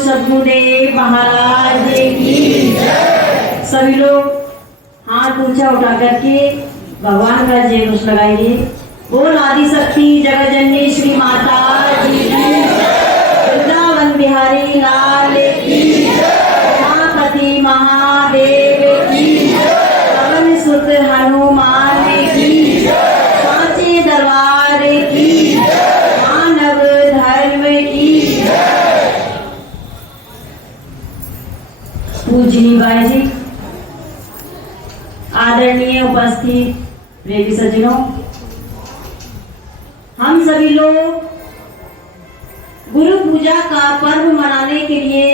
सद्गुरुदेव महाराज की जय। सभी लोग हाथ ऊंचा उठा करके भगवान का जय घोष लगाइए। बोल आदि शक्ति जगत जननी श्री माता जी की जय। वृंदावन बिहारी लाल की जय। उमापति महादेव की जय। पवन सुत हनुमान की जय। सांची दरबार की जय। मानव धर्म की जय। पूजनी बाई जी, आदरणीय उपस्थित प्रेमी सज्जनों, हम सभी लोग गुरु पूजा का पर्व मनाने के लिए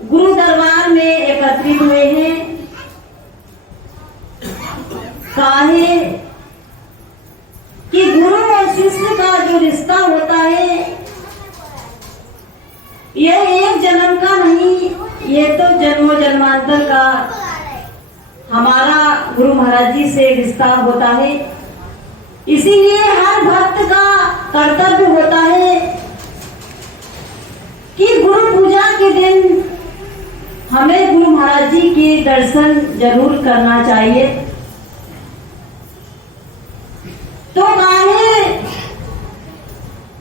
गुरु दरबार में एकत्रित हुए हैं। काहे कि गुरु और शिष्य का जो रिश्ता होता है यह एक जन्म का नहीं, ये तो जन्मों जन्मांतर का हमारा गुरु महाराज जी से रिश्ता होता है। इसीलिए हर भक्त का कर्तव्य होता है कि गुरु पूजा के दिन हमें गुरु महाराज जी के दर्शन जरूर करना चाहिए। तो काहे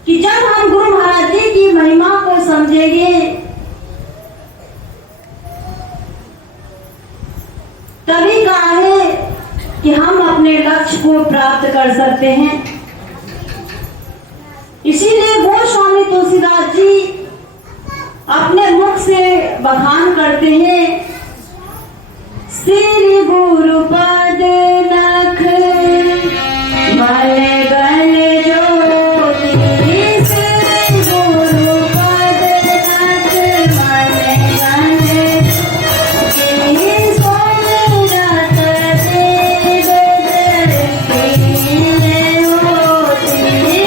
कि जब हम गुरु महाराज जी की महिमा को समझेंगे तभी काहे कि हम अपने लक्ष्य को प्राप्त कर सकते हैं। इसीलिए गोस्वामी तुलसीदास जी अपने मुख से बखान करते हैं, श्री गुरु पद नख मन गण ज्योति। श्री गुरु पद नख मन गण ज्योति।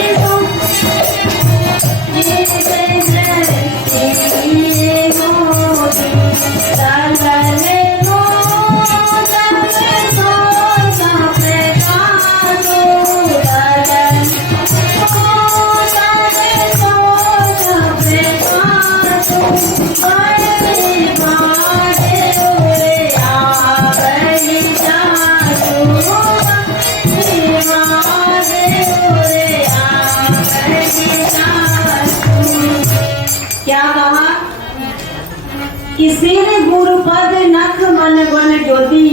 सोमरत देव दृष्टि क्या कहा कि श्री गुरु पद नख मन गण ज्योति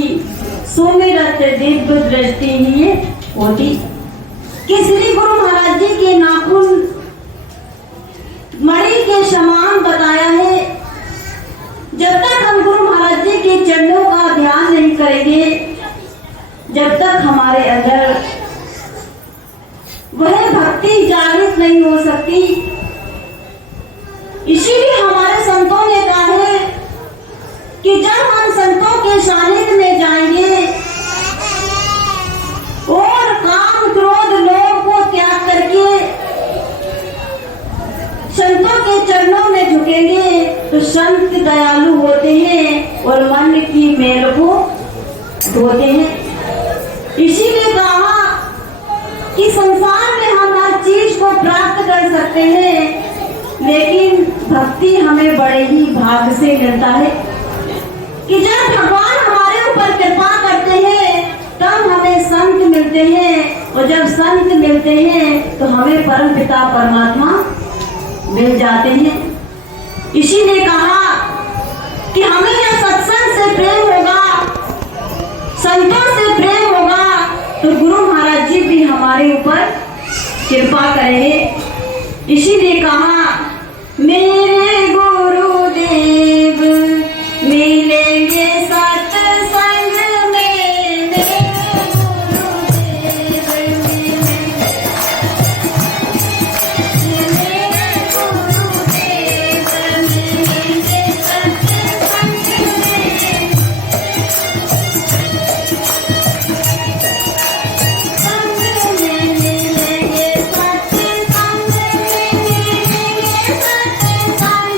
सुमिरत दिव्य दृष्टि ही होती। कि श्री गुरु महाराज जी के नाखून मणि के समान बताया है। जब तक हम गुरु महाराज जी के चरणों का ध्यान नहीं करेंगे, जब तक हमारे अंदर वह भक्ति जागृत नहीं हो सकती। इसीलिए हमारे संतों ने कहा है कि जब हम संतों के सानिध्य में जाएंगे और काम क्रोध लोभ को त्याग करके संतों के चरणों में झुकेंगे तो संत दयालु होते हैं और मन की मेल को धोते हैं। इसीलिए कहा कि संसार में हम हर चीज को प्राप्त कर सकते हैं, लेकिन भक्ति हमें बड़े ही भाग्य से मिलता है। कि जब भगवान हमारे ऊपर कृपा करते हैं तब हमें संत मिलते हैं, और जब संत मिलते हैं तो हमें परम पिता परमात्मा मिल जाते हैं। इसीलिए कहा कि हमें जब सत्संग से प्रेम होगा, संतों से प्रेम होगा, तो गुरु महाराज जी भी हमारे ऊपर कृपा करेंगे। इसीलिए कहा मेरे गुरुदेव मिलेंगे सत्संग में। मेरे गुरुदेव मिलेंगे, मेरे गुरुदेव मिलेंगे सत्संग में। संग में मिलेंगे सत्संग में, मिलेंगे सत्संग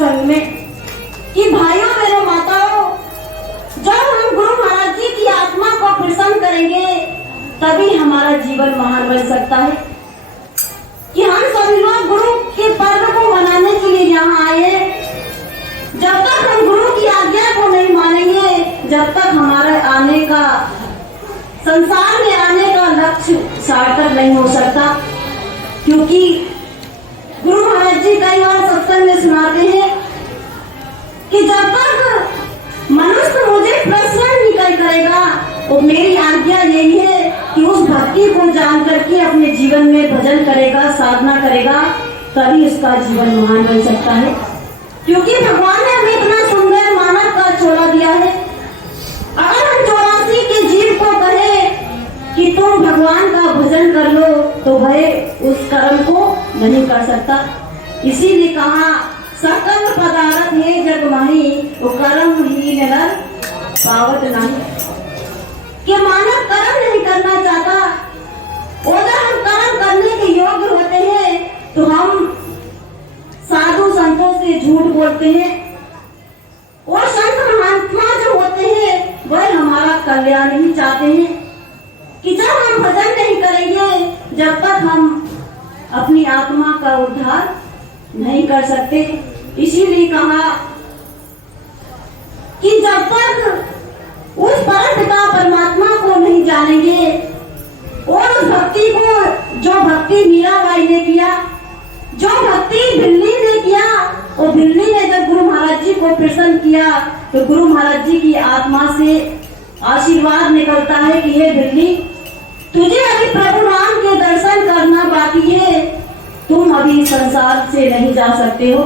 संग में कि भाइयों मेरे माताओं, जब हम गुरु महाराज जी की आत्मा को प्रसन्न करेंगे तभी हमारा जीवन महान बन सकता है। कि हम सभी लोग गुरु के पर्व को मनाने के लिए यहाँ आए। जब तक हम गुरु की आज्ञा को नहीं मानेंगे, जब तक हमारे आने का, संसार में आने का लक्ष्य सार्थक नहीं हो सकता। क्योंकि गुरु महाराज जी कई बार सत्संग में सुनाते हैं कि जब तक मनुष्य मुझे प्रश्न नहीं करेगा, वो मेरी आज्ञा यही है कि उस भक्ति को जान करके अपने जीवन में भजन करेगा, साधना करेगा, तभी उसका जीवन महान बन सकता है। क्योंकि भगवान ने हमें इतना सुंदर मानव का छोड़ा दिया है। अगर हम 84 के जीव को कहे कि तुम भगवान का भजन कर लो, तो वह उस कर्म को नहीं कर सकता। इसीलिए कहा सकल पदार्थ है जग माही, वो कर्म ही नर पावत नहीं। कि मानव कर्म नहीं करना चाहता, और अगर हम कर्म करने के योग्य होते हैं तो हम साधु संतों से झूठ बोलते हैं, और संत महात्मा जो होते हैं वह हमारा कल्याण ही चाहते हैं। कि जब हम भजन नहीं करेंगे, जब तक हम अपनी आत्मा का उद्धार नहीं कर सकते। इसीलिए कहा कि जब तक उस परमपिता परमात्मा को नहीं जानेंगे, और उस भक्ति को, जो भक्ति मीराबाई ने किया, जो भक्ति बिल्ली ने किया, और बिल्ली ने जब गुरु महाराज जी को प्रसन्न किया तो गुरु महाराज जी की आत्मा से आशीर्वाद निकलता है कि हे बिल्ली, तुझे अभी प्रभु राम के दर्शन करना बाकी है, तुम अभी संसार से नहीं जा सकते हो।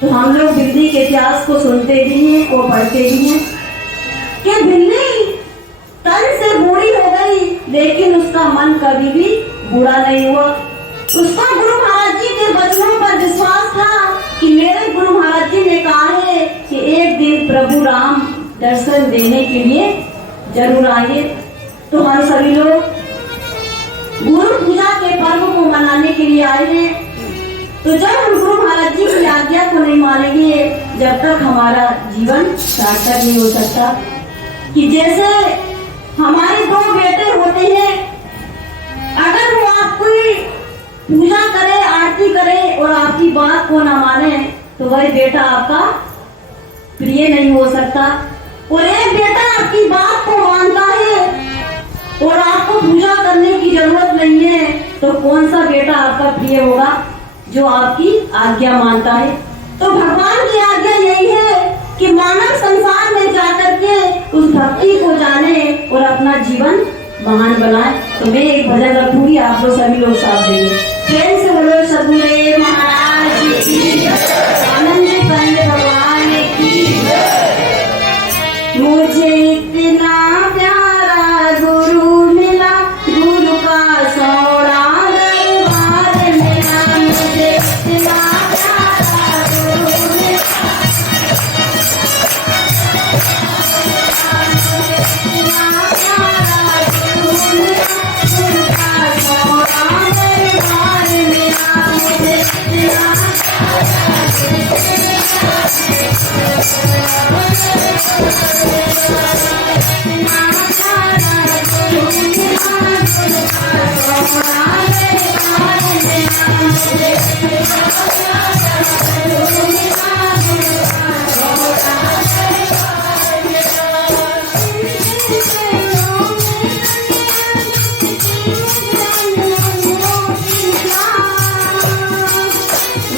तो हम लोग बिल्ली के इतिहास को सुनते भी हैं और पढ़ते भी हैं कि बिल्ली तन से बूढ़ी हो गई, लेकिन उसका मन कभी भी बूढ़ा नहीं हुआ। उसका गुरु महाराज जी के वचनों पर विश्वास था कि मेरे गुरु महाराज जी ने कहा है कि एक दिन प्रभु राम दर्शन देने के लिए जरूर आएंगे। तो हम सभी लोग गुरु पूजा के पर्व को मनाने के लिए आए हैं। तो जब हम गुरु महाराज जी की आज्ञा को नहीं मानेंगे, जब तक हमारा जीवन सार्थक नहीं हो सकता। कि जैसे हमारे 2 बेटे होते हैं, अगर वो आपकी पूजा करे, आरती करे और आपकी बात को ना माने, तो वह बेटा आपका प्रिय नहीं हो सकता। और एक बेटा आपकी बात को मानता है और आपको पूजा करने की जरूरत नहीं है, तो कौन सा बेटा आपका प्रिय होगा? जो आपकी आज्ञा मानता है। तो भगवान की आज्ञा यही है कि मानव संसार में जाकर के उस भक्ति को जाने और अपना जीवन महान बनाए। तो मैं एक भजन रखूंगी, आप लोग सभी लोग साथ देंगे। प्रेम से बोलो सदगुरुदेव महाराज की, आनंद कंद भगवान की। मुझे इतना प्यारा गुरु मिला, गुरु का सौड़ा दरबार मिला। मुझे इतना प्यारा गुरु मिला, इतना प्यारा गुरु मिला, गुरु का सौड़ा दरबार मिला। मुझे इतना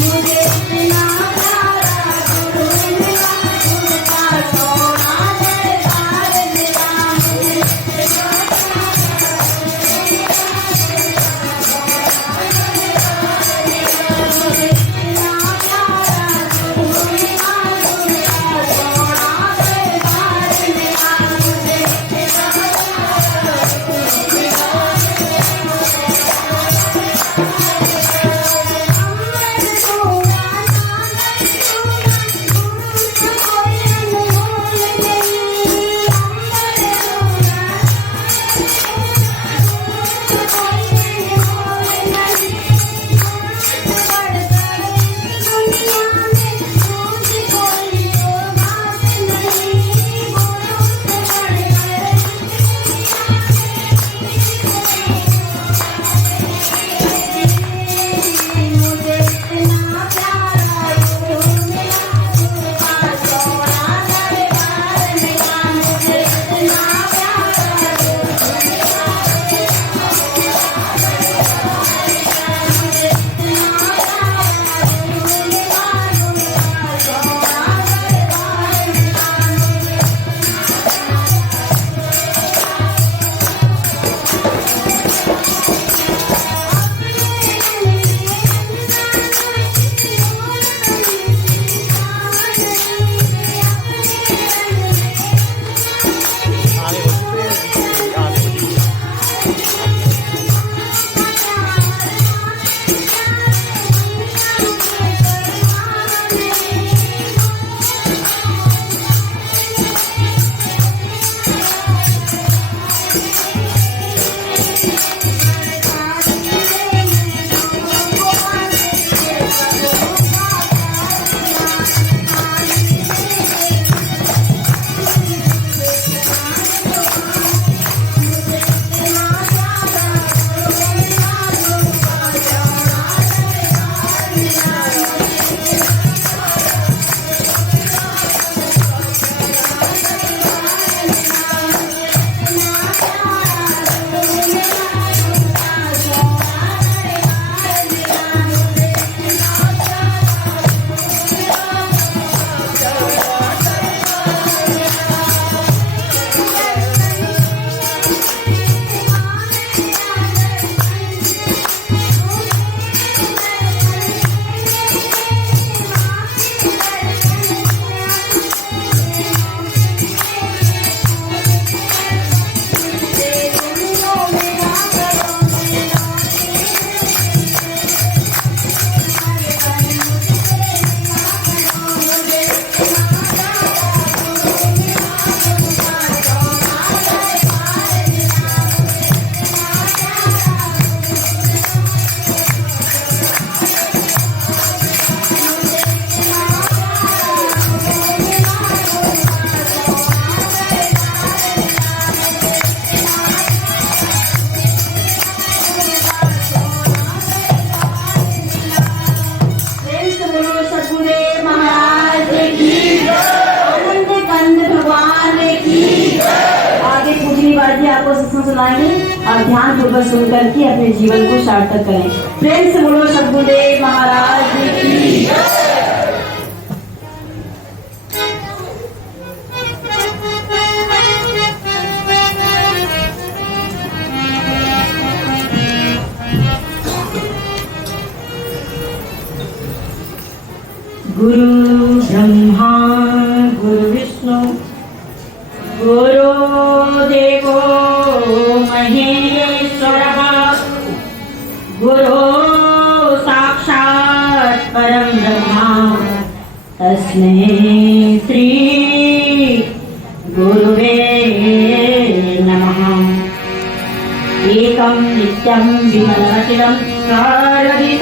मुझे इतना में सुनाएंगे और ध्यान पूर्वक सुन करके अपने जीवन को सार्थक करें। प्रेम से बोलो सद्गुरुदेव महाराज की। गुरु ब्रह्मा गुरु विष्णु गुरुदेवो महेश्वरः गुरु साक्षात् परं ब्रह्मा तस्मै श्री गुरुवे नमः। एकं नित्यं विमलमचलं सर्वदिशाशिवोतं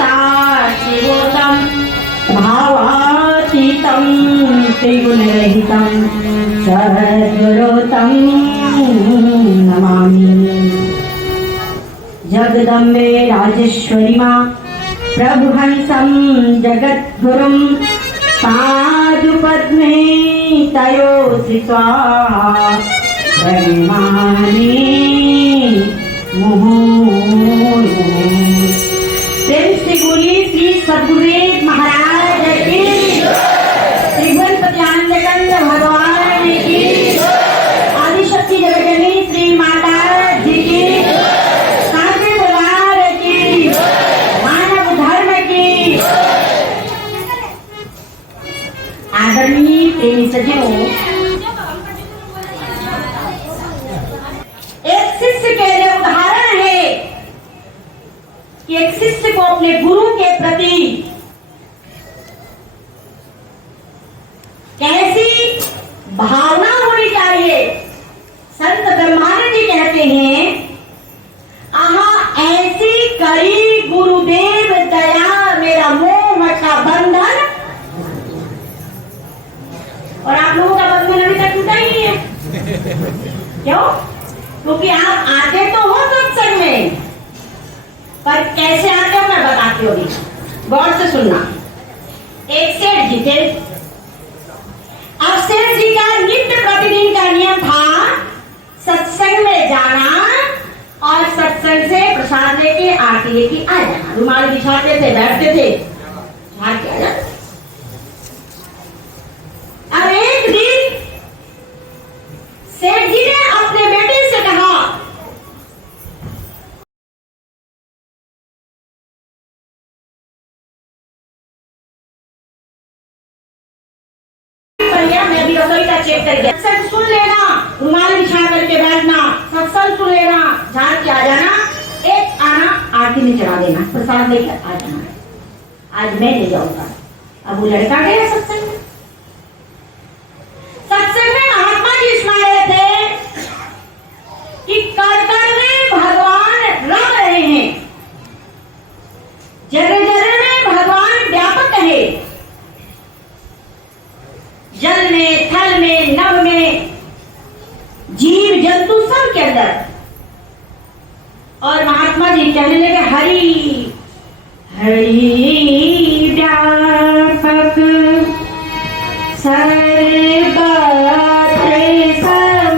भावातीतं त्रिगुणरहितं सद्गुरुं नमामि। जगदम्बे राजेश्वरी मां प्रभुहंसं जगद्गुरुं पादुपद्मे तयो श्रित्वा प्रणमामि मुहुर्मुहुः। प्रेम से बोलिए श्री सद्गुरुदेव महाराज की, त्रिभुवनपति आनंदकंद भगवान की, आदिशक्ति जगजननी श्री माता जी की, शांति परिवार की, मानव धर्म की। आदरणीय प्रेमी सज्जनों, एक शिष्य के लिए उदाहरण है कि एक शिष्य को अपने गुरु के प्रति कैसी भावना होनी चाहिए। संत ब्रह्मानंद जी कहते हैं, आहा ऐसी करी गुरुदेव दया मेरा मोह का बंधन। और आप लोगों का बंधन अभी तक टूटा ही नहीं है। क्यों? क्योंकि आप आते तो हो सत्संग में, पर कैसे आते हो मैं बताती हूँ। गौर से सुनना। एक सेठ जी थे। अब सेठ जी का नित्य प्रतिदिन का नियम था सत्संग में जाना और सत्संग से प्रसाद लेके आरती लेके आ जाना। रुमाल बिछाते थे, बैठते थे, झाड़ के आ जाना। अब एक दिन सेठ जी ने अपने बेटे से कहा, मैं भी रसोई का चेक कर गया। सत्संग सुन लेना, रुमाल बिछा करके बैठना, सत्संग सुन लेना, झाड़ के आ जाना, एक आना आरती में चढ़ा देना, प्रसाद लेकर आ जाना। आज मैं नहीं जाऊंगा। अब वो लड़का गया सत्संग में। सत्संग में महात्मा जी सुना रहे थे कि कण-कण में भगवान रम रहे हैं, जगह-जगह में भगवान व्यापक है, जल में, थल में, नभ में, जीव जंतु सब के अंदर। और महात्मा जी कहने लगे, हरि हरि व्यापक सर्वत्र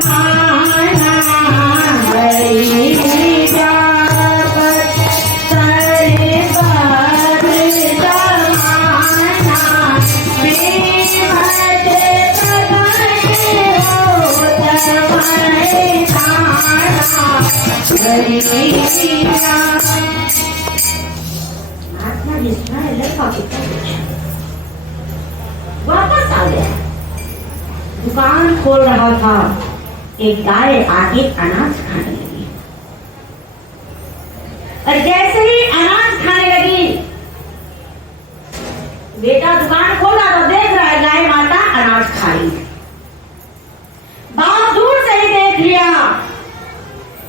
समाना, हरि व्यापक सर्वत्र समाना, वापस आ गया। दुकान खोल रहा था, एक गाय आगे अनाज खाने लगी। और जैसे ही अनाज खाने लगी, बेटा दुकान खोला तो देख रहा है गाय माता अनाज खा रही है। बाप दूर से ही देख लिया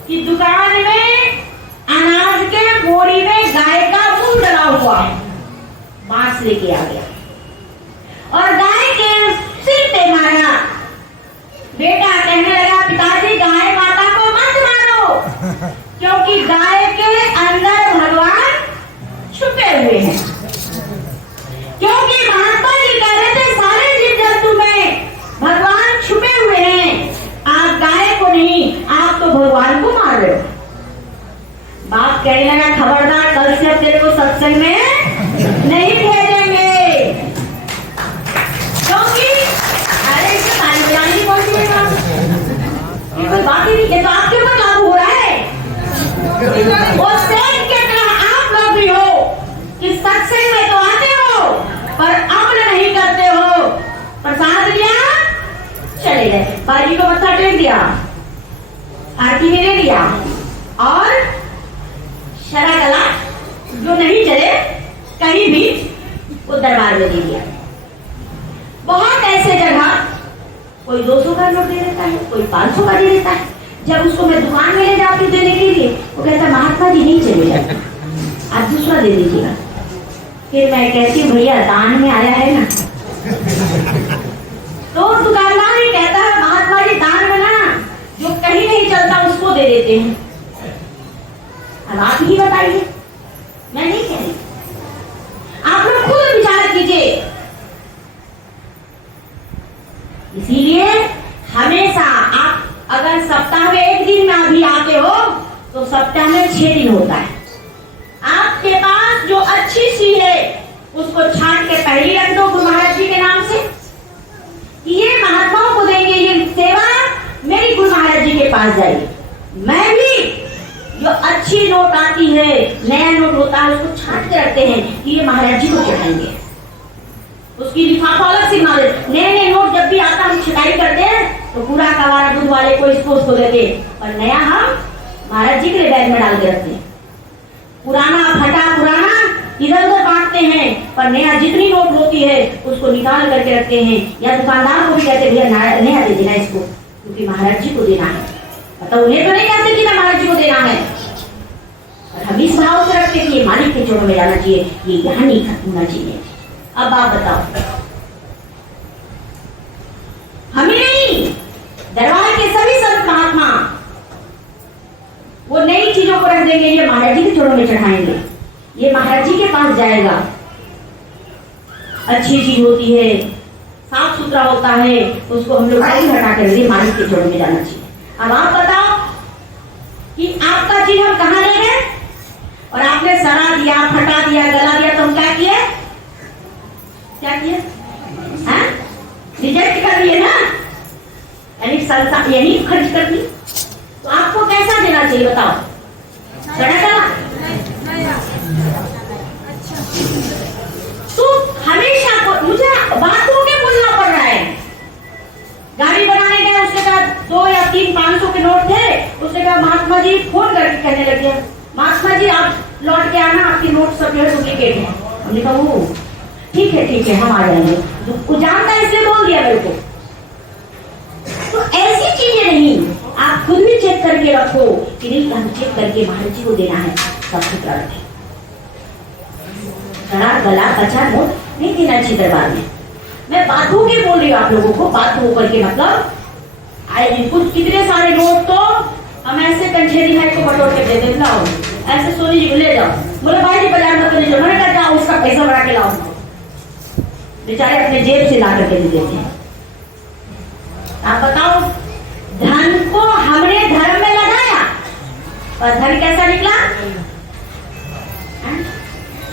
कि दुकान में अनाज के बोरी में गाय का मुंह डला हुआ है। बांस लेके आ गया और गाय के सिर पे मारा। बेटा कहने लगा, पिताजी गाय माता को मत मारो, क्योंकि गाय के अंदर भगवान छुपे हुए हैं। क्योंकि महात्मा जी कह रहे थे, सारे जीव जंतु में बात ही नहीं, ये तो आपके ऊपर लागू हो रहा है। और सेठ के तरह आप लोग भी हो कि सत्संग में तो आते हो पर अमल नहीं करते हो। प्रसाद लिया चले गए, बाजी को मत्था टेक दिया, आरती में ले लिया और शरा गला जो नहीं चले कहीं भी वो दरबार में दे दिया। बहुत ऐसे जगह कोई 200 का नोट दे देता है, कोई 500 का दे देता है। जब उसको मैं दुकान में ले जाती हूँ देने के लिए, वो कहता है महात्मा जी नहीं चलेगा, आप दूसरा दे दीजिएगा। फिर मैं कहती हूँ भैया दान में आया है ना। तो दुकानदार ही कहता है महात्मा जी दान में ना जो कहीं नहीं चलता उसको दे देते हैं। अब आप ही बताइए, मैं नहीं कह रही, आप लोग खुद विचार कीजिए। इसीलिए हमेशा आप अगर सप्ताह में एक दिन में अभी आते हो तो सप्ताह में 6 दिन होता है। आपके पास जो अच्छी सी है उसको छांट के पहले रख दो गुरु महाराज जी के नाम से, ये महात्माओं को देंगे, ये सेवा मेरी गुरु महाराज जी के पास जाएगी। मैं भी जो अच्छी नोट आती है, नया नोट होता है, उसको छांट के रखते हैं कि ये महाराज जी को चढ़ाएंगे। उसकी लिफाफा अलग से बना देते। नए नोट जब भी आता हम छिटाई करते हैं तो पूरा कवारा दूध वाले को इसको उसको देते, और नया हम महाराज जी के बैग में डाल के रखते हैं। पुराना फटा पुराना इधर उधर बांटते हैं, पर नया जितनी नोट होती है उसको निकाल करके रखते हैं। या दुकानदार को भी कहते भैया नया दे देना इसको, क्योंकि महाराज जी को देना है। मतलब उन्हें तो नहीं कहते कि महाराज जी को देना है, और हम इस भाव से रखते कि ये मालिक के चोरों में जाना चाहिए, ये यहाँ नहीं खत्म होना चाहिए। अब आप बताओ, हमें नहीं, दरबार के सभी संत महात्मा वो नई चीजों को रख देंगे, ये महाराज जी के चोरों में चढ़ाएंगे, ये महाराज जी के पास जाएगा। अच्छी चीज होती है, साफ सुथरा होता है, उसको हम लोग हटा कर ये मालिक के चोरों में जाना चाहिए। अब आप बताओ कि आपका चीज हम कहाँ ले गए, और आपने सड़ा दिया, फटा दिया, गला दिया, तो हम क्या किए? क्या किए? रिजेक्ट कर दिए ना, यानी संसार यही खर्च कर दी। तो आपको कैसा देना चाहिए बताओ? सड़ा गला? तो हमेशा मुझे बातों के बोलना पड़ रहा है। गाड़ी बनाने गए, उसके बाद 2 या 3 500 के नोट थे, उसके बाद महात्मा जी फोन करके कहने लगे महात्मा जी आप लौट के आना, आपके नोट सब जो है डुप्लीकेट है। हमने कहा वो ठीक है हम आ जाएंगे, वो जानता है इसलिए बोल दिया मेरे को। तो ऐसी चीजें नहीं, आप खुद भी चेक करके रखो कि नहीं, हम चेक करके महाराज जी को देना है, सब सुथरा रखें। गला कच्चा नोट नहीं देना चाहिए दरबार में। मैं बातों के बोल रही हूँ आप लोगों को, बात होकर के मतलब आए कुछ कितने सारे नोट तो हम ऐसे कंछेरी भाई को बटोर के दे देते, लाओ ऐसे सोनी जी को ले जाओ, बोले भाई जी बाजार में तो ले जाओ, मैंने कहा जाओ उसका पैसा बढ़ा के लाओ। बेचारे अपने जेब से ला करके दे देते हैं। आप बताओ, धन को हमने धर्म में लगाया और धन कैसा निकला?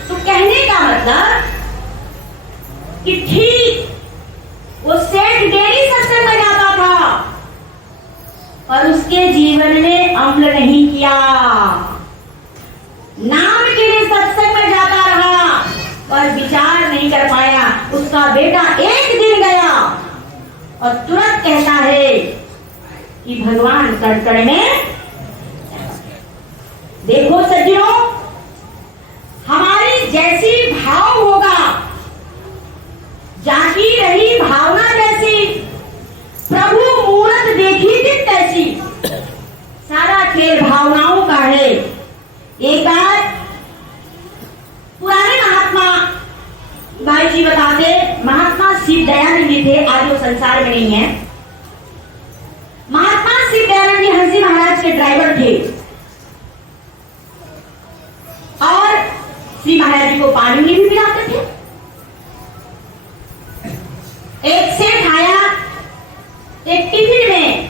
तो कहने का मतलब कि ठीक वो सेठ डेली सत्संग में जाता था और उसके जीवन में अमल नहीं किया, नाम के लिए सत्संग में जाता रहा पर विचार नहीं कर पाया। उसका बेटा एक दिन गया और तुरंत कहता है कि भगवान कण में। देखो सज्जनों, हमारी जैसी भाव होगा, जाकी रही भावना जैसी, प्रभु मूरत देखी दिन तैसी। सारा खेल भावनाओं का है। एक बार पुराने महात्मा भाई जी बताते, महात्मा शिव दयानंद जी थे, आज वो संसार में नहीं है। महात्मा शिव दयानंद जी हंसी महाराज के ड्राइवर थे और श्री महाराज जी को पानी भी पिलाते थे। एक सेठ आया, एक टिफिन में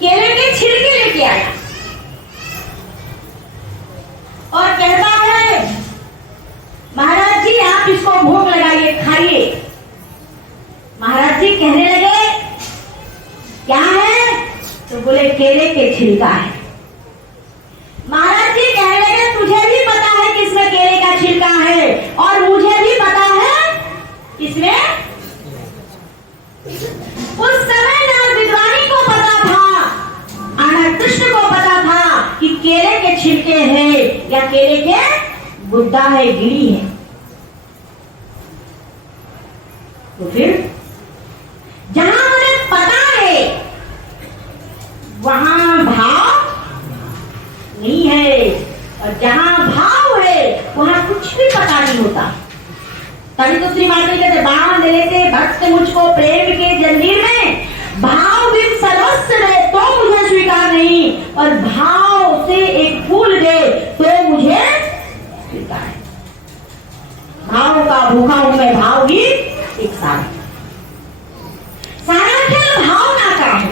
केले के छिलके लेके आया और कहता है महाराज जी आप इसको भोग लगाइए, खाइए। महाराज जी कहने लगे छिलका है। महाराज जी कहने लगे तुझे भी पता है किसमें केले का छिलका है और मुझे भी पता है किसमें। उस समय ना विद्वानी को पता था, आनंद कृष्ण को पता था कि केले के छिलके हैं या केले के गुद्दा है, गिरी है। तो फिर जहां उन्हें पता है वहां भाव नहीं है, और जहां भाव है वहां कुछ भी पता नहीं होता। तभी तो श्री माता जी कहते बांध लेते भक्त मुझको प्रेम के जंजीर में, भाव बिन सर्वस्व दे तो मुझे स्वीकार नहीं, और भाव से एक फूल दे तो मुझे स्वीकार है। भाव का भूखा हूं मैं, भाव भी एक साथ। सारा खेल भावना का है।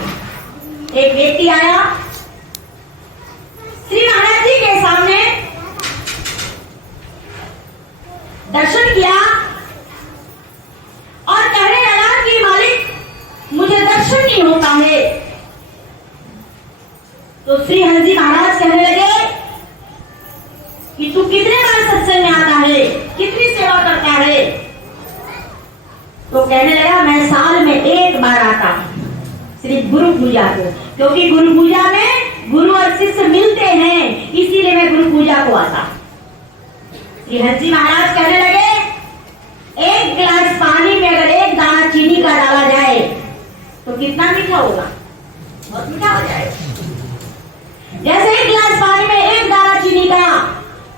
एक व्यक्ति आया श्री महाराज जी के सामने, दर्शन किया और कहने लगा कि मालिक मुझे दर्शन नहीं होता है। तो श्री हरि जी महाराज कहने लगे कि तू कितने बार सत्संग में आता है, कितनी सेवा करता है। तो कहने लगा मैं साल में एक बार आता हूं, सिर्फ गुरु पूजा को, क्योंकि गुरु पूजा में गुरु और शिष्य मिलते हैं, इसीलिए मैं गुरु पूजा को आता। श्री हरि जी महाराज कहने लगे एक गिलास पानी में अगर एक दाना चीनी का डाला जाए तो कितना मीठा होगा, बहुत मीठा हो जाएगा। जैसे एक गिलास पानी में एक दाना चीनी का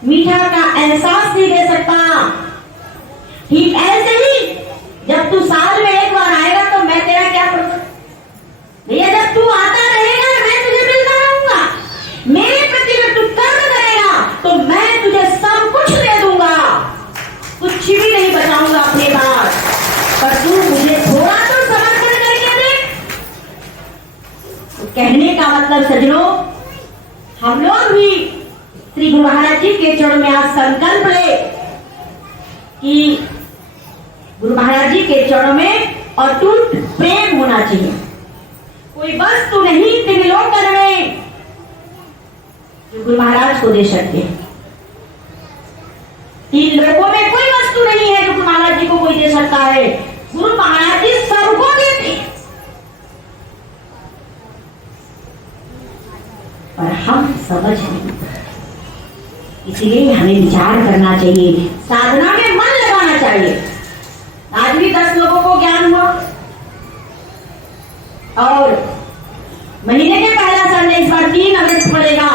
मीठा का एहसास नहीं दे सकता, ठीक ऐसे ही जब तू साल में एक बार आएगा तो मैं तेरा क्या करूंगा भैया। जब तू आता रहेगा मैं तुझे मिलता रहूंगा, मेरे प्रति अगर तू कर्म करेगा तो मैं तुझे सब कुछ दे दूंगा, कुछ भी नहीं बचाऊंगा अपने पास, पर तू मुझे थोड़ा तो समर्पण करके दे। तो कहने का मतलब सज्जनों, हम लोग भी श्री गुरु महाराज जी के चरणों में आज संकल्प ले कि गुरु महाराज जी के चरणों में अटूट प्रेम होना चाहिए। कोई वस्तु नहीं त्रिलोकन में जो गुरु महाराज को दे सकते हैं। तीन लोगों में कोई वस्तु नहीं है जो गुरु महाराज जी को कोई दे सकता है। गुरु महाराज जी सबको देते हैं, पर हम समझ नहीं, इसलिए हमें विचार करना चाहिए, साधना में मन लगाना चाहिए। आज भी 10 लोगों को ज्ञान हुआ और महीने के पहला संडे इस बार 3 अगस्त पड़ेगा,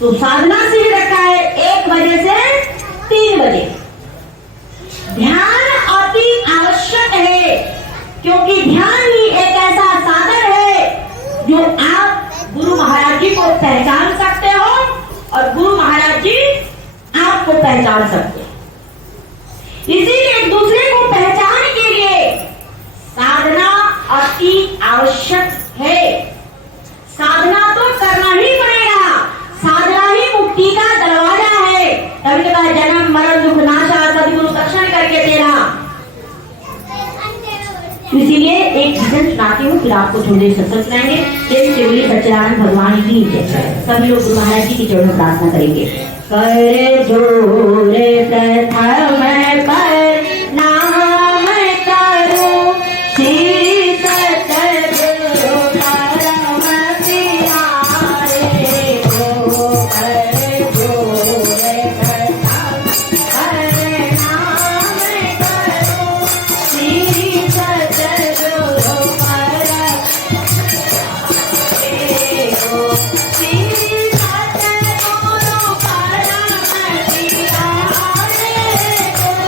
तो साधना से ही रखा है 1 बजे से 3 बजे। ध्यान अति आवश्यक है, क्योंकि ध्यान ही एक ऐसा साधन है जो आप गुरु महाराज जी को पहचान सकते हो और गुरु महाराज जी आपको पहचान सकते हैं। इसीलिए एक दूसरे को पहचान के लिए साधना अति आवश्यक है। साधना तो करना ही पड़ेगा, साधना ही मुक्ति का दरवाजा है। तभी तो कहा जन्म मरण दुख नाशा सदगुरु दर्शन करके तेरा। इसीलिए एक भजन सुनाती हूँ, फिर आपको थोड़ी सत्संग सुनाएंगे। केवली सच्चिदानंद भगवान की सभी लोग गुरु महाराज जी की चरणों में प्रार्थना करेंगे। कर जोरे प्रथम पर नाम करो श्री सतगुरु परम प्यारे को। कर जोरे प्रथम पर नाम करो श्री सतगुरु परम प्यारे को। श्री सतगुरु परम प्यारे को।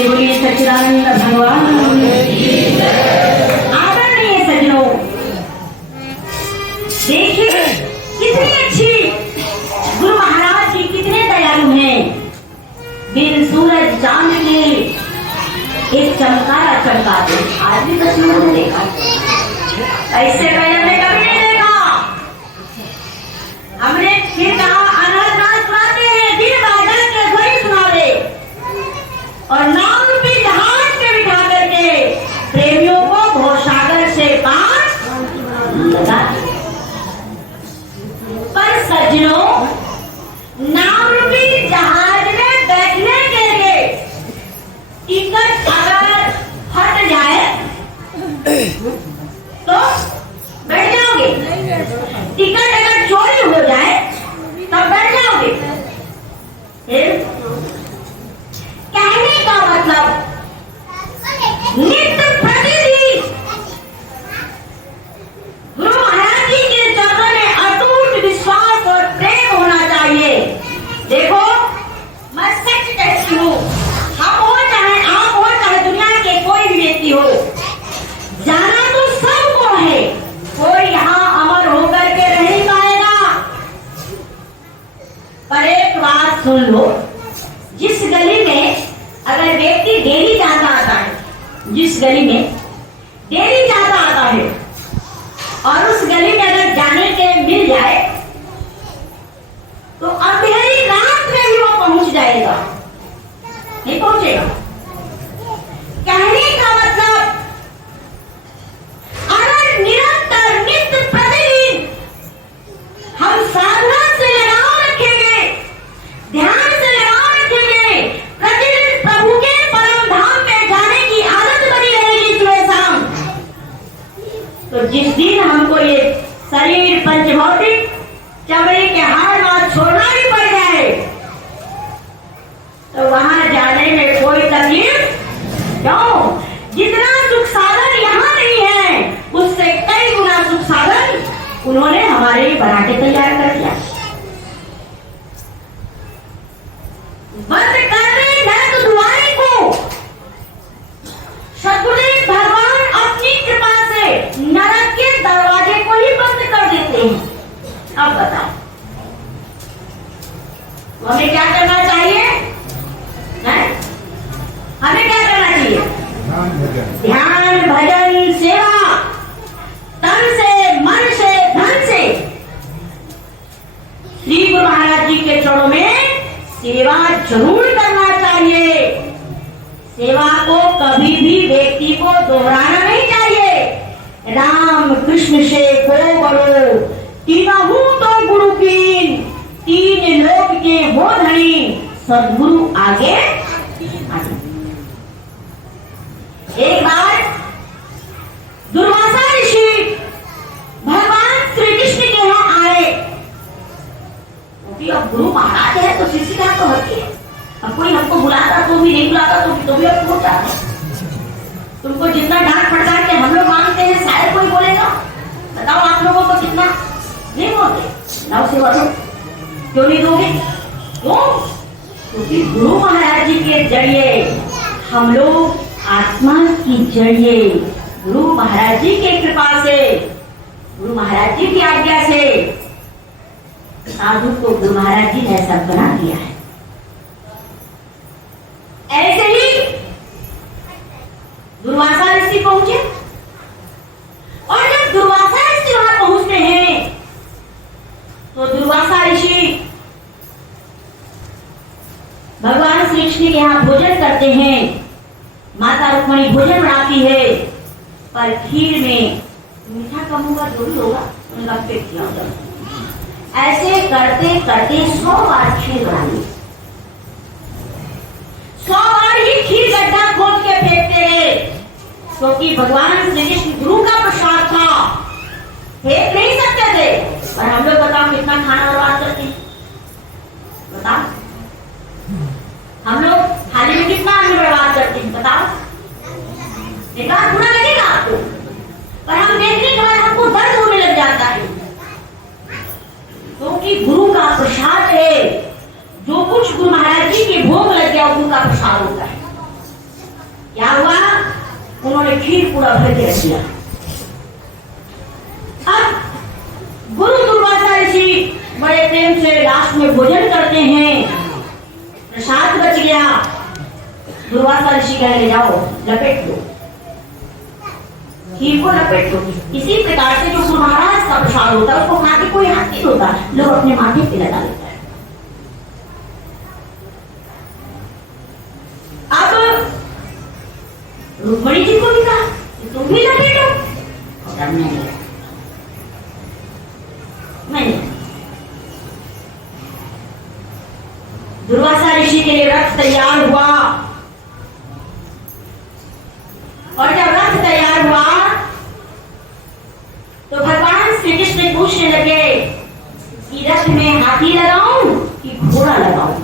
से बोलिए सच्चिदानंद भगवान। आदरणीय सज्जनों, देखिए कितनी अच्छी गुरु महाराज जी कितने दयालु हैं। बिन सूरज चांद के एक चमकारा चमकाते। आज भी बस मैंने देखा, ऐसे पहले हमने कभी नहीं देखा। हमने फिर कहा अनहद नाच सुनाते हैं, दिल बादल के ध्वनि सुना दे, और नाम रूपी जहाज पे बिठा करके प्रेमियों को भवसागर से पार लगा। पर सज्जनों, नाम रूपी जहाज में बैठने के लिए टिकट अगर हट जाए तो बैठ जाओगे, टिकट अगर चोरी हो जाए तब बैठ जाओगे। कहने का मतलब नित्य प्रतिदिन गुरु महाराज जी के चरणों में अटूट विश्वास और प्रेम होना चाहिए। देखो, मैं सच कहती हूँ, हम हो चाहे आप हो चाहे दुनिया के कोई भी व्यक्ति हो, जाना तो सबको है, कोई यहाँ अमर होकर के नहीं पाएगा। पर एक बात सुन लो, जिस गली में अगर व्यक्ति डेली जाता आता है, जिस गली में डेली जाता आता है और उस गली में अगर जाने के मिल जाए तो अंधेरी रात में भी वो पहुंच जाएगा, नहीं पहुंचेगा। कहने का मतलब अगर निरंतर नित्य प्रतिदिन हम साधना से लगाव रखेंगे, ध्यान से लगाव रखेंगे, प्रतिदिन प्रभु के परम धाम पे जाने की आदत बनी रहेगी सुबह शाम, तो जिस दिन हमको ये शरीर पंचभौतिक चमड़े के हार मात छोड़ना भी पड़ जाए तो वहां जाने में कोई तकलीफ क्यों। जितना सुख साधन यहाँ नहीं है, उससे कई गुना सुख साधन उन्होंने हमारे लिए बना के तैयार कर दिया। बंद कर रहे नरक द्वारे को सद्गुरुदेव भगवान अपनी कृपा से नरक के दरवाजे को ही बंद कर देते हैं। अब बताओ हमें क्या करना चाहिए? हमें क्या करना चाहिए? ध्यान, भजन, सेवा, तन से, मन से, धन से श्री गुरु महाराज जी के चरणों में सेवा जरूर करना चाहिए। सेवा को कभी भी व्यक्ति को दोहराना नहीं चाहिए। राम कृष्ण से को बड़ो तीनहु तो गुरु की, तीन लोक के हो धनी, सदगुरु आगे आगे। एक बार दुर्वासा ऋषि भगवान श्री कृष्ण के यहाँ आए, क्योंकि अब गुरु महाराज है तो शिष्य का तो होती है। अब कोई हमको बुलाता तो भी नहीं बुलाता तो भी अब पहुंच जाते। तुमको जितना डांट फटकार के हम लोग मांगते हैं शायद कोई बोलेगा, बताओ आप लोगों को कितना नहीं बोलते। लाओ सेवा दो, क्यों नहीं दोगे? क्यों? क्योंकि गुरु महाराज जी के जरिए हम लोग आत्मा की जरिए गुरु महाराज जी के कृपा से, गुरु महाराज जी की आज्ञा से साधु को गुरु महाराज जी ने ऐसा बना दिया है। ऐसे ही दुर्वासा ऋषि पहुंचे, और जब दुर्वासा ऋषि वहां पहुंचते हैं तो दुर्वासा ऋषि भगवान श्री कृष्ण के यहाँ भोजन करते हैं। माता रुक्मणी भोजन बनाती है, पर खीर में मीठा कम होगा जो भी होगा उनका पेट किया होगा। ऐसे करते करते 100 बार खीर बनाई, 100 बार ही खीर गड्ढा खोद के फेंकते रहे, क्योंकि भगवान श्री कृष्ण गुरु का प्रसाद था, फेंक नहीं सकते थे। पर हम लोग बताओ कितना खाना बर्बाद करते हैं, बताओ हम लोग थाली में कितना अन्न बर्बाद करते हैं, बताओ। एक बार बुरा लगेगा आपको, पर हम देखने के बाद हमको दर्द होने लग जाता है, क्योंकि गुरु का प्रसाद है। जो कुछ गुरु महाराज जी के भोग लग गया गुरु का प्रसाद होता है। क्या हुआ, उन्होंने खीर पूरा भर के रख दिया। अब गुरु दुर्वासा ऋषि बड़े प्रेम से लास्ट में भोजन करते हैं, प्रसाद बच गया। दुर्वासा ऋषि कह ले जाओ लपेट दो, खीर को लपेट दो। इसी प्रकार से जो गुरु महाराज का प्रसाद होता है उसको खा के कोई हाथ नहीं होता, लोग अपने माथे पे लगा लेता है। अब रुक्मणी जी को भी कहा तुम भी लपेटो, और नहीं। दुर्वासा ऋषि के लिए रथ तैयार हुआ, और जब रथ तैयार हुआ तो भगवान श्री कृष्ण पूछने लगे कि रथ में हाथी लगाऊं कि घोड़ा लगाऊं।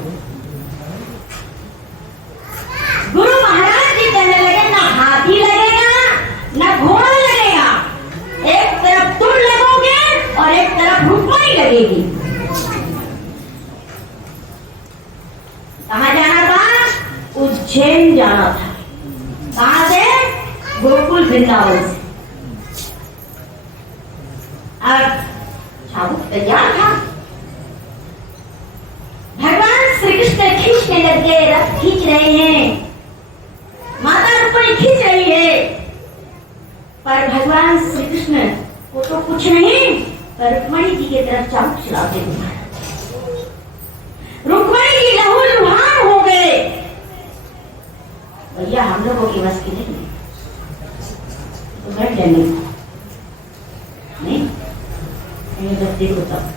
गुरु महाराज जी कहने लगे ना हाथी लगेगा ना घोड़ा लगेगा, एक तरफ तुम लगोगे और एक तरफ रुक्मणी लगेगी। कहाँ जाना था, उज्जैन जाना था। कहाँ से, गोकुल वृंदावन से। अब चाबुक तैयार था, भगवान श्री कृष्ण खींचने लगे, रथ खींच रहे हैं, माता रुक्मणी खींच रही है, पर भगवान श्री कृष्ण को तो कुछ नहीं, पर रुक्मणी जी की तरफ चाबुक चलाते हुए रुक्मणी जी लहू लुहान हो गए। भैया हम लोगों की बस की नहीं, तो बैठ जाएंगे नहीं जब देखो तब।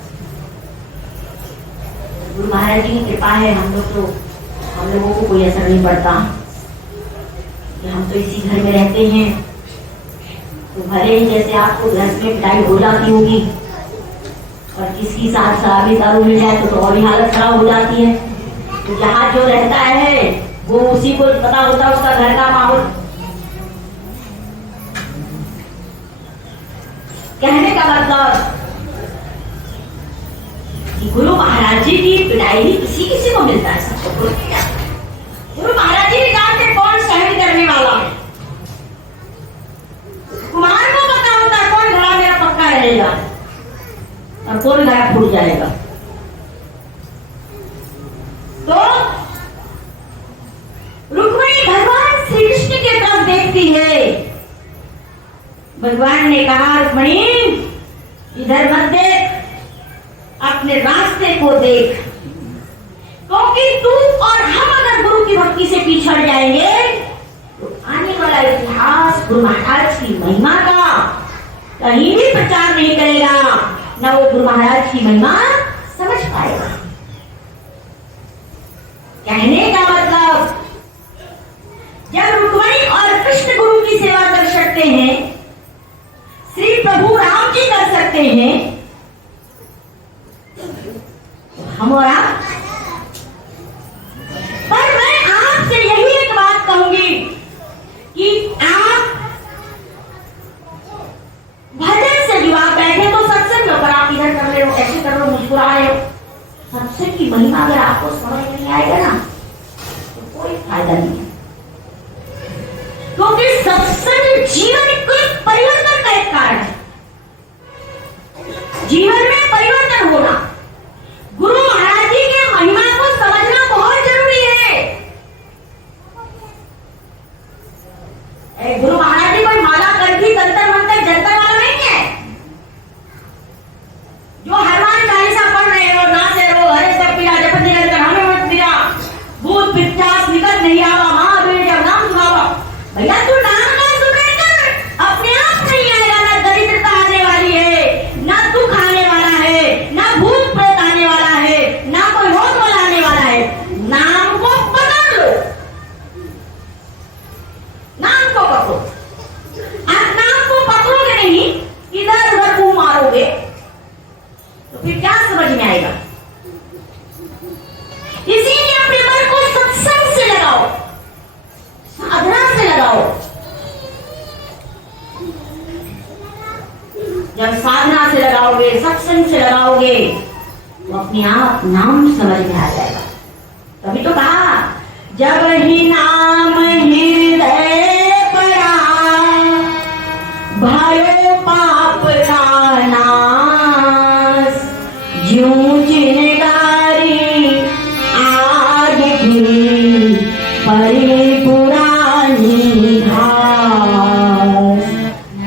गुरु महाराज जी की कृपा है, हम लोगों को कोई असर नहीं पड़ता कि हम तो इसी घर में रहते हैं। तो भले ही जैसे आपको घर में पिटाई हो जाती होगी और किसकी साथ शराबी दारू मिल जाए तो और भी हालत खराब हो जाती है, तो जहाँ जो रहता है वो उसी को पता होता है उसका घर का माहौल। कहने का मतलब कि गुरु महाराज जी की पिटाई भी किसी को मिलता है, सबको बोलते हैं। गुरु महाराज जी भी जानते कौन सहन करने वाला है, कुमार को पता होता है कौन घड़ा मेरा पक्का रहेगा और कौन घड़ा फूट जाएगा। तो रुक्मणी भगवान श्री कृष्ण की तरफ देखती है। भगवान ने कहा रुक्मणी इधर मत देख, अपने रास्ते को देख, क्योंकि तू और हम अगर गुरु की भक्ति से पिछड़ जाएंगे तो आने वाला इतिहास गुरु महाराज की महिमा का कहीं भी प्रचार नहीं करेगा, न वो गुरु महाराज की महिमा समझ पाएगा। कहने का मतलब जब रुक्मणी और कृष्ण गुरु की सेवा कर सकते हैं, श्री प्रभु राम जी कर सकते हैं, हम और आप। पर मैं आपसे यही एक बात कहूंगी कि आप भजन से जो आप बैठे तो सत्संग पर आप इधर कर रहे हो, ऐसे कर रहे हो, मुस्कुरा रहे हो, सत्संग की महिमा अगर आपको समझ नहीं आएगा ना तो कोई फायदा नहीं है, क्योंकि सत्संग जीवन के परिवर्तन का एक कारण है। जीवन में परिवर्तन होना, गुरु महाराज जी के महिमा को समझना बहुत जरूरी है। गुरु महाराज जी कोई माला करके तंत्र मंत्र जंतर वाला नहीं है, जो हनुमान चालीसा पढ़ रहे हो, नाच रहे हो, हरे सब पीड़ा जपत निरंतर हमें मत दिया, भूत पिशाच निकट नहीं आवा, महावीर जब नाम सुनावा। भैया तू नाम का सुने कर, अपने आप नहीं आएगा। ना दरिद्रता आने वाली है, ना दुख आने वाला है, ना भूत प्रेत आने वाला है, ना कोई रोग वाला आने वाला है। नाम को पकड़ लो, नाम को पकड़ो। आप नाम को पकड़ोगे नहीं, इधर उधर मुंह मारोगे तो फिर क्या समझ में आएगा। इसीलिए अपने मन को सत्संग से लगाओ, साधना से लगाओ। जब साधना से लगाओगे, सत्संग से लगाओगे तो अपने आप नाम समझ में आ जाएगा। तभी तो कहा जब ही नाम हृदय चिनगारी आज भी बड़ी पुरानी घास,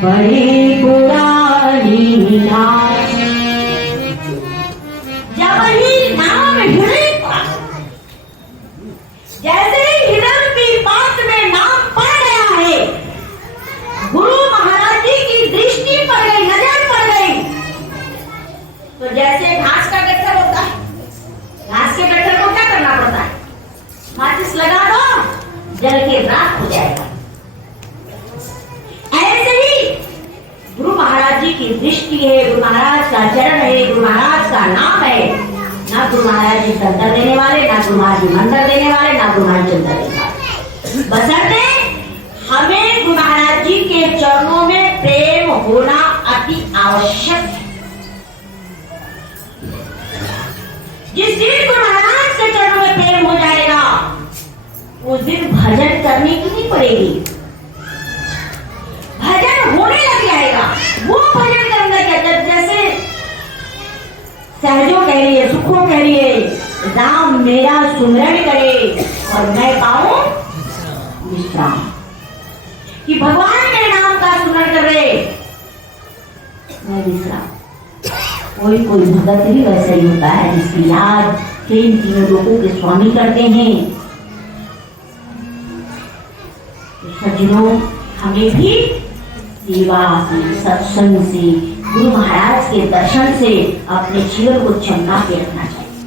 बड़ी पुरानी घास। जब ही नाम हिड़े पड़ा, जैसे ही हिरण की बात में नाम पड़ गया है, गुरु महाराज जी की दृष्टि पड़ गई, नजर पड़ गई। तो जैसे घास का गट्ठर होता है, घास के गट्ठर को क्या करना पड़ता है? माचिस लगा दो, जल के राख हो जाएगा। ऐसे ही गुरु महाराज जी की दृष्टि है, गुरु महाराज का चरण है, गुरु महाराज का नाम है। ना गुरु महाराज जी संतर देने वाले, ना गुरु महाराज जी मंत्र देने वाले, ना गुरु महाराज चंद्र देने वाले। बशर्ते हमें गुरु महाराज जी के चरणों में प्रेम होना अति आवश्यक है। जिस दिन गुरु महाराज के चरणों में प्रेम हो जाएगा, उस दिन भजन करने की नहीं पड़ेगी, भजन होने लग जाएगा। वो भजन करना क्या, जैसे सहजो कह रही है, सुखो कह रही है, राम मेरा सुमरण करे और मैं पाऊं विश्राम। कि भगवान के नाम का सुमरण करे, मैं विश्राम। कोई कोई भगत भी वैसा ही होता है जिसकी याद इन तीनों लोगों के स्वामी करते हैं। सज्जनों, हमें भी सेवा से, सत्संग से, गुरु महाराज के दर्शन से अपने जीवन को चमका के रखना चाहिए।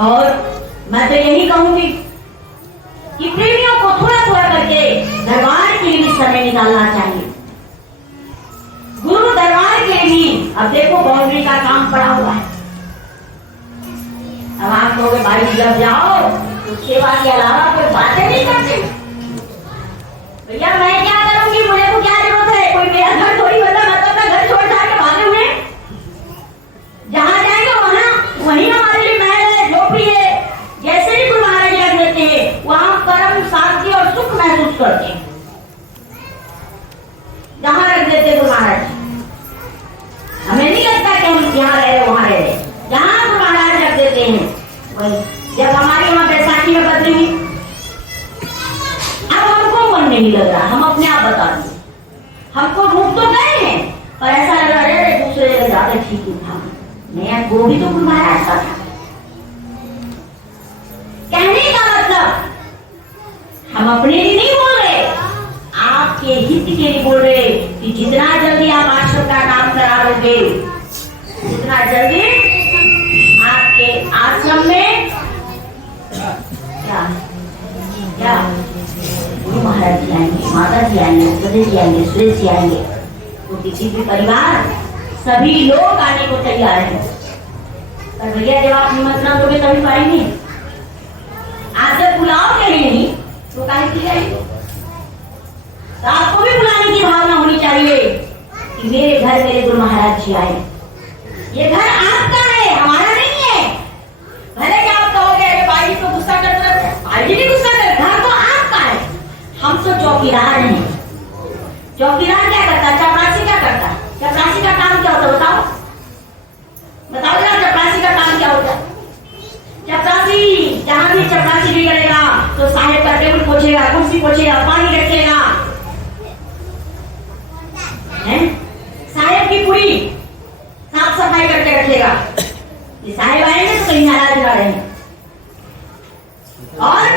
और मैं तो यही कहूंगी कि प्रेमियों को थोड़ा थोड़ा करके दरबार के लिए समय निकालना चाहिए, गुरु दरबार के लिए। अब देखो बाउंड्री का काम पड़ा हुआ है। अब आप कहोगे भाई जब जाओ तो सेवा के अलावा कोई बातें नहीं करते। भैया मैं क्या करूंगी, मुझे को क्या जरूरत है? कोई मेरा घर थोड़ी बता, मैं तो अपना घर छोड़ छाड़ के भागे हुए। जहां जाएंगे वहां वहीं हमारे लिए महल है, झोपड़ी है। जैसे ही गुरु महाराज रख देते हैं वहां परम शांति और सुख महसूस करते हैं। जहां रख देते गुरु महाराज, हमें नहीं लगता कि हम यहाँ रह रहे वहां रह रहे। जहां गुरु महाराज रख देते हैं वही। जब हमारी वहां बैसाखी में बदली हुई, अब हमको मन नहीं लग रहा, हम अपने आप बता दें, हमको रूप तो गए हैं पर ऐसा लग रहा है दूसरे जगह ज्यादा ठीक था। नया वो भी तो गुरु महाराज का था। कहने का मतलब हम अपने लिए नहीं बोल रहे, आपके हित के लिए बोल रहे कि जितना जल्दी आप आश्रम का काम करा लोगे, जितना जल्दी आपके आश्रम में क्या गुरु महाराज जी आएंगे, माता जी आएंगे, सुरेश जी आएंगे, सुरेश जी आएंगे, तो किसी भी परिवार सभी लोग आने को तैयार हैं। पर भैया जब आप निमंत्रण दोगे तभी पाएंगे। आप जब बुलाओ के लिए नहीं तो काहे की जाएगी? तो आपको भी बुलाने की भावना होनी चाहिए कि मेरे घर मेरे गुरु महाराज जी आए। ये घर आपका है, हमारा नहीं है। भले क्या आप कहोगे अरे भाई तो गुस्सा करते रहते हैं, भाई जी नहीं गुस्सा करते, घर तो आपका है। हम तो चौकीदार हैं। चौकीदार क्या करता है? चपरासी क्या करता है? चपरासी का काम क्या होता है? बताओ बताओ यार, चपरासी का काम क्या होता है? चपरासी जहां भी चपरासी भी करेगा तो साहेब का टेबल पोछेगा, कुर्सी पोछेगा, पानी रखेगा, साहेब की पूरी साफ सफाई करके रखेगा। ये साहेब आएंगे तो कहीं नाराज ना रहे। और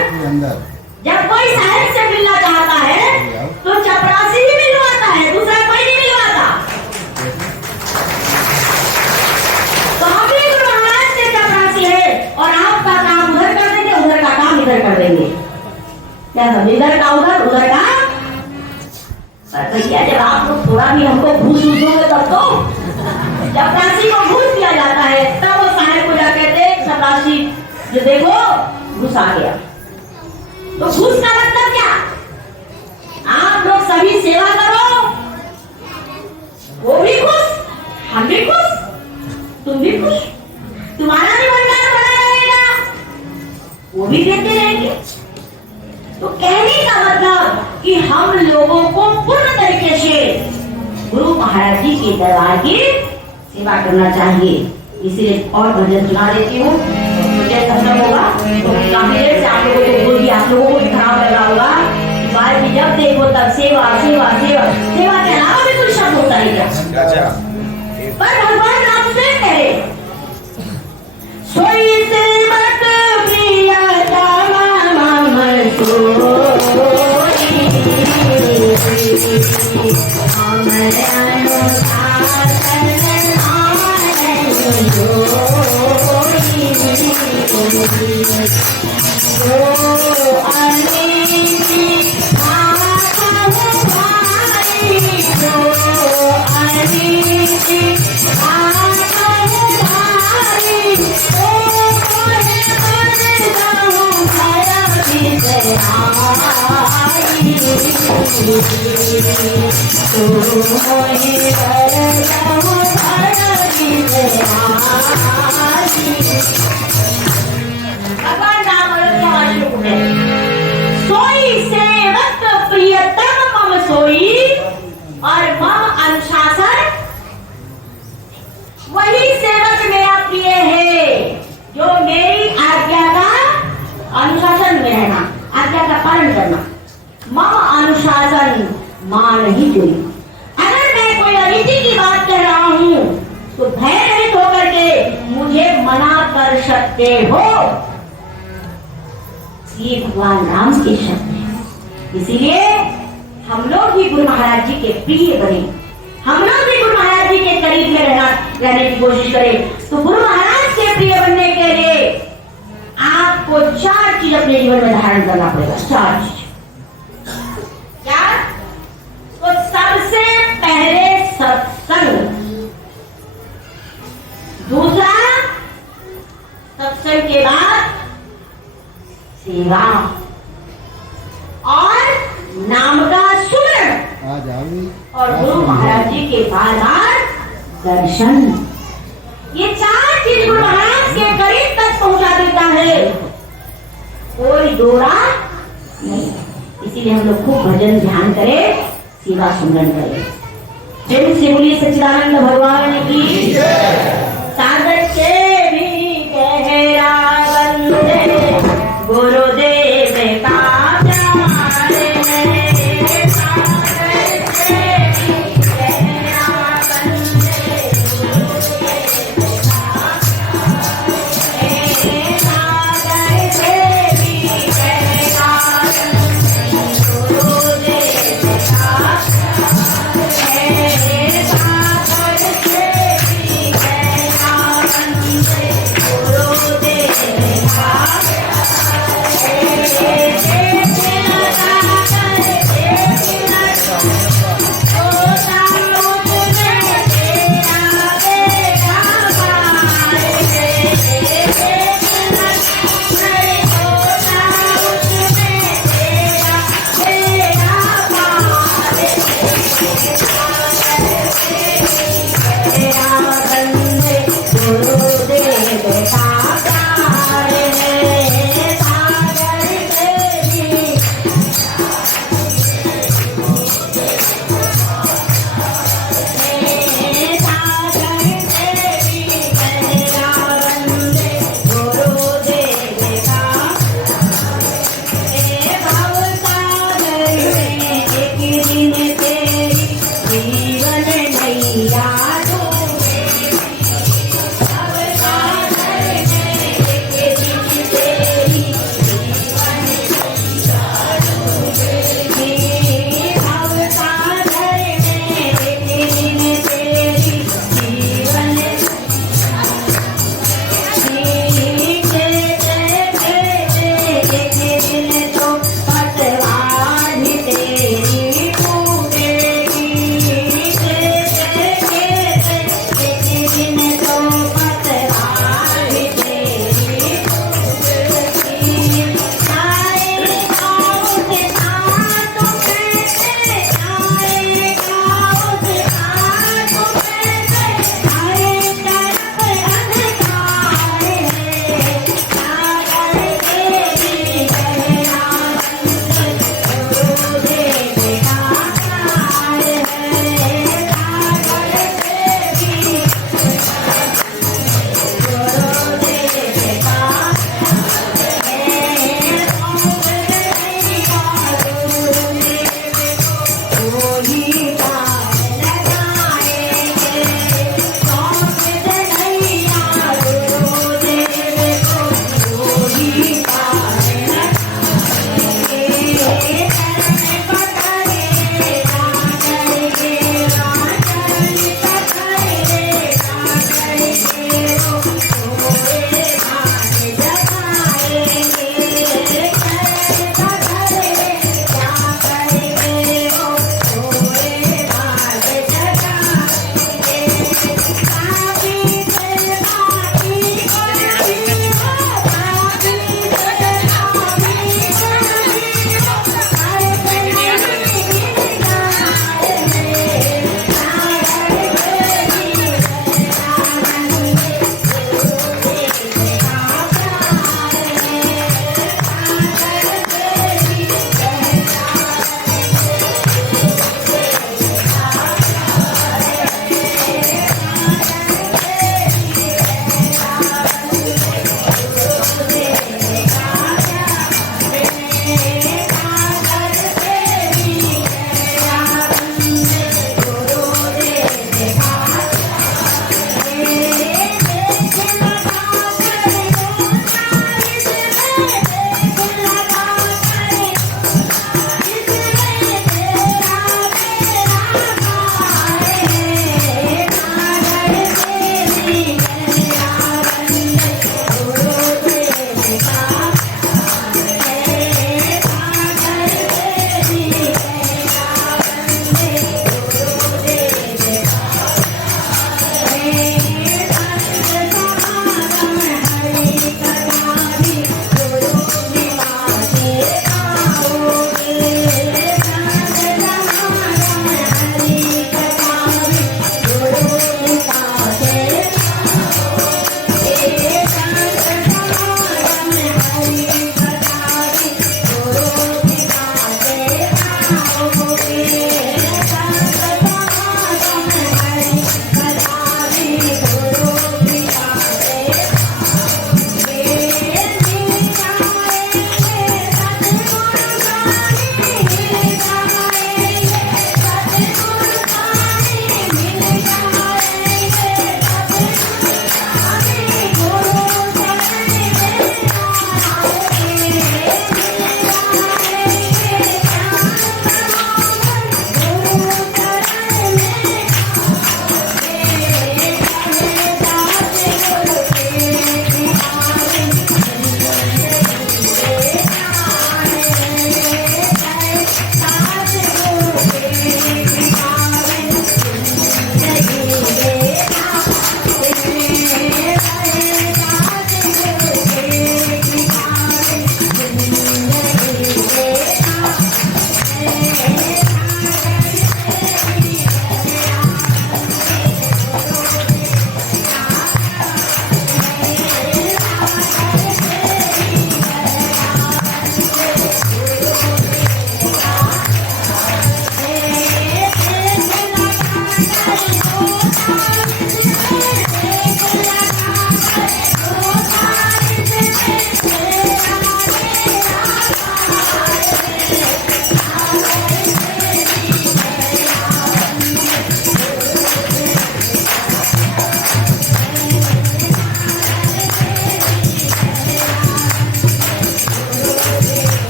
जब कोई साहेब से मिलना चाहता है तो चपरासी ही मिलवाता है, दूसरा कोई नहीं मिलवाता। तो हम भी गुरु महाराज के चपरासी है और आपका काम उधर कर देंगे, उधर का काम इधर कर देंगे। क्या सब इधर का उधर, उधर का। पर भैया जब आप लोग थोड़ा भी हमको घूस दोगे तब तो, चपरासी को घूस दिया जाता है तब वो साहेब को जाके देख चपरासी जो देखो घुस आ गया। तो घूस का मतलब क्या? आप लोग सभी सेवा करो, वो भी खुश, हम भी खुश, तुम भी खुश, तुम्हारा भी भंडार बना रहेगा, वो भी देते रहेंगे। तो कहने का मतलब कि हम लोगों को पूर्ण तरीके से गुरु महाराज जी के दरबार की सेवा करना चाहिए। इसीलिए और भजन सुना देती हूँ। मुझे खत्म होगा तो काफी देर से आप लोगों को बोल दिया, आप लोगों को भी खराब लगा होगा। बाहर भी जब देखो तब सेवा सेवा सेवा, सेवा के अलावा भी कोई शब्द होता है क्या? पर भगवान आपसे कहे सोई सेवक प्रियतमा मम सोई, हमर अनुशासन भगवान राम सोई सेवक प्रियतम मम सोई, और मम अनुशासन वही सेवक मेरा प्रिय है जो मेरी आज्ञा का अनुशासन में रहना, आज्ञा का पालन करना। मम अनुशासन मान ही कोई, अगर मैं कोई अनिति की बात कह रहा हूँ तो भय रहित होकर के मुझे मना कर सकते हो। ये भगवान राम के शब्द हैं। इसीलिए हम लोग भी गुरु महाराज जी के प्रिय बने, हम लोग भी गुरु महाराज जी के करीब में रहने की कोशिश करें। तो गुरु महाराज के प्रिय बनने के लिए आपको 4 चीज अपने जीवन में धारण करना पड़ेगा। 4 चीज क्या? तो सबसे पहले सत्संग, दूसरा सत्संग के बाद सेवा, और नाम का सुमिरन, और गुरु महाराज जी के बार-बार दर्शन। ये 4 चीज गुरु महाराज के करीब तक पहुंचा देता है, कोई दोरा नहीं। इसीलिए हम लोग खूब भजन ध्यान करें, सेवा सुमिरन करें। जय श्री बोलिए सच्चिदानंद भगवान की। साधक के भी गहरा बंदे गुरुदेव का प्यार है, साधक के भी गहरा बंदे गुरुदेव का प्यार है, साधक के भी गहरा बंदे गुरुदेव का प्यार है, साधक के भी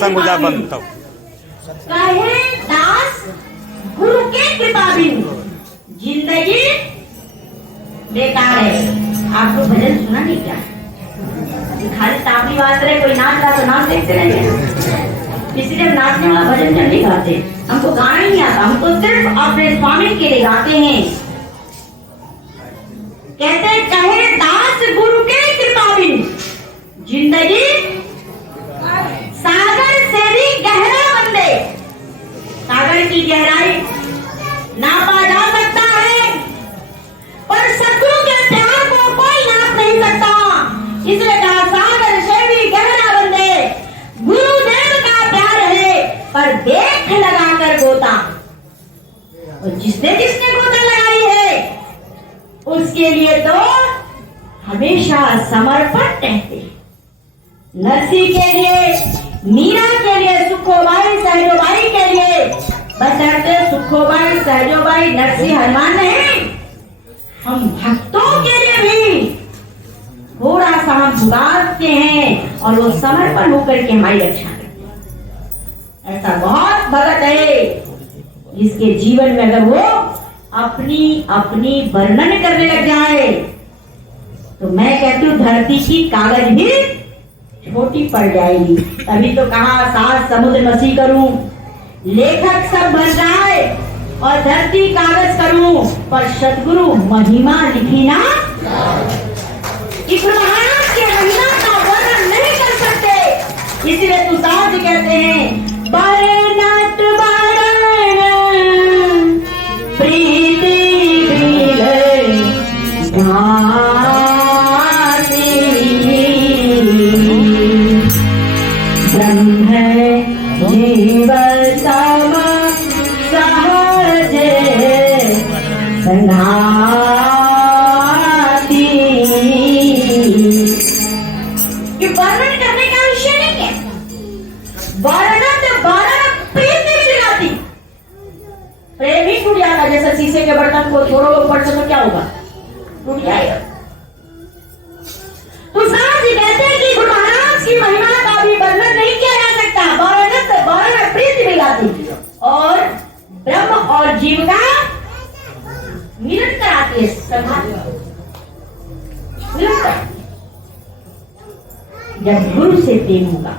समझा बनता कहे दास गुरु के कृपा बिन जिंदगी बेकार है। आपको भजन सुना नहीं क्या? खाली तापी बात रहे, कोई नाच रहा तो नाच देखते रहेंगे। इसलिए हम नाचने वाला भजन नहीं गाते, हमको गाना ही नहीं आता, हम तो सिर्फ अपने स्वामी के लिए गाते हैं। कहते कहे दास गुरु के कृपा बिन जिंदगी सागर से भी गहरा बंदे। सागर की गहराई नापा जा सकता है, पर सतगुरु के प्यार को कोई नाप नहीं सकता। इसलिए कहा सागर से भी गहरा बंदे, गुरुदेव का प्यार है पर देख लगाकर गोता। और जिसने गोता लगाई है उसके लिए तो हमेशा समर्पण रहते। नरसी के लिए, मीरा के लिए, सुखोबाई सहजोबाई के लिए, बशर्ते सुखोबाई सहजोबाई नरसी हनुमान नहीं, हम भक्तों के लिए भी थोड़ा सा हम भुगाते हैं और वो समर्पण होकर के हमारी रक्षा करते हैं। ऐसा बहुत भगत है जिसके जीवन में अगर वो अपनी अपनी वर्णन करने लग जाए तो मैं कहती हूँ धरती की कागज भी छोटी पड़ जाएगी। तभी तो कहा सात समुद्र मसी करूं, लेखक सब बन जाए और धरती कागज करूं, पर सतगुरु महिमा लिखी ना। इस महाराज के महिमा का वर्णन नहीं कर सकते। इसलिए तुषार जी कहते हैं बरनत बरन प्रीति जीव सम सहज संघाती। ये वर्णन करने का विषय नहीं है, वर्णन प्रीति दिलाती। प्रेम ही टूट जाता, जैसे शीशे के बर्तन को छोड़ो ऊपर से तो क्या होगा, टूट जाएगा। तो साथ ही कहते हैं कि गुरु महाराज की महिमा का भी वर्णन नहीं किया जा सकता। वर्णन प्रीति दिलाती और ब्रह्म और जीव का मिलन कराती है। जब गुरु से प्रेम होगा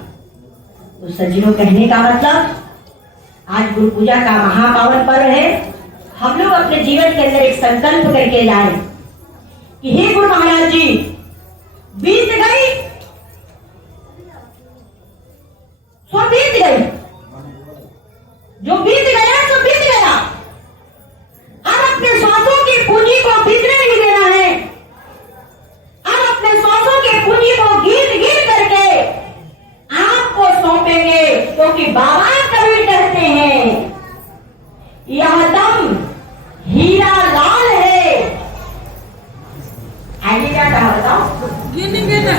तो सज्जनों, कहने का मतलब आज गुरु पूजा का महापावन पर्व है। हम लोग अपने जीवन के अंदर एक संकल्प करके जाए कि हे गुरु महाराज जी, बीत गई सो बीत गई, जो बीत गया सो बीत गया। अब अपने श्वासों की पूंजी को बीतने नहीं देना है। अब अपने श्वासों की पूंजी को गिर करके आपको सौंपेंगे, क्योंकि बाबा कबीर कहते हैं यह दम हीरा लाल है। आगे क्या कहा बताओ?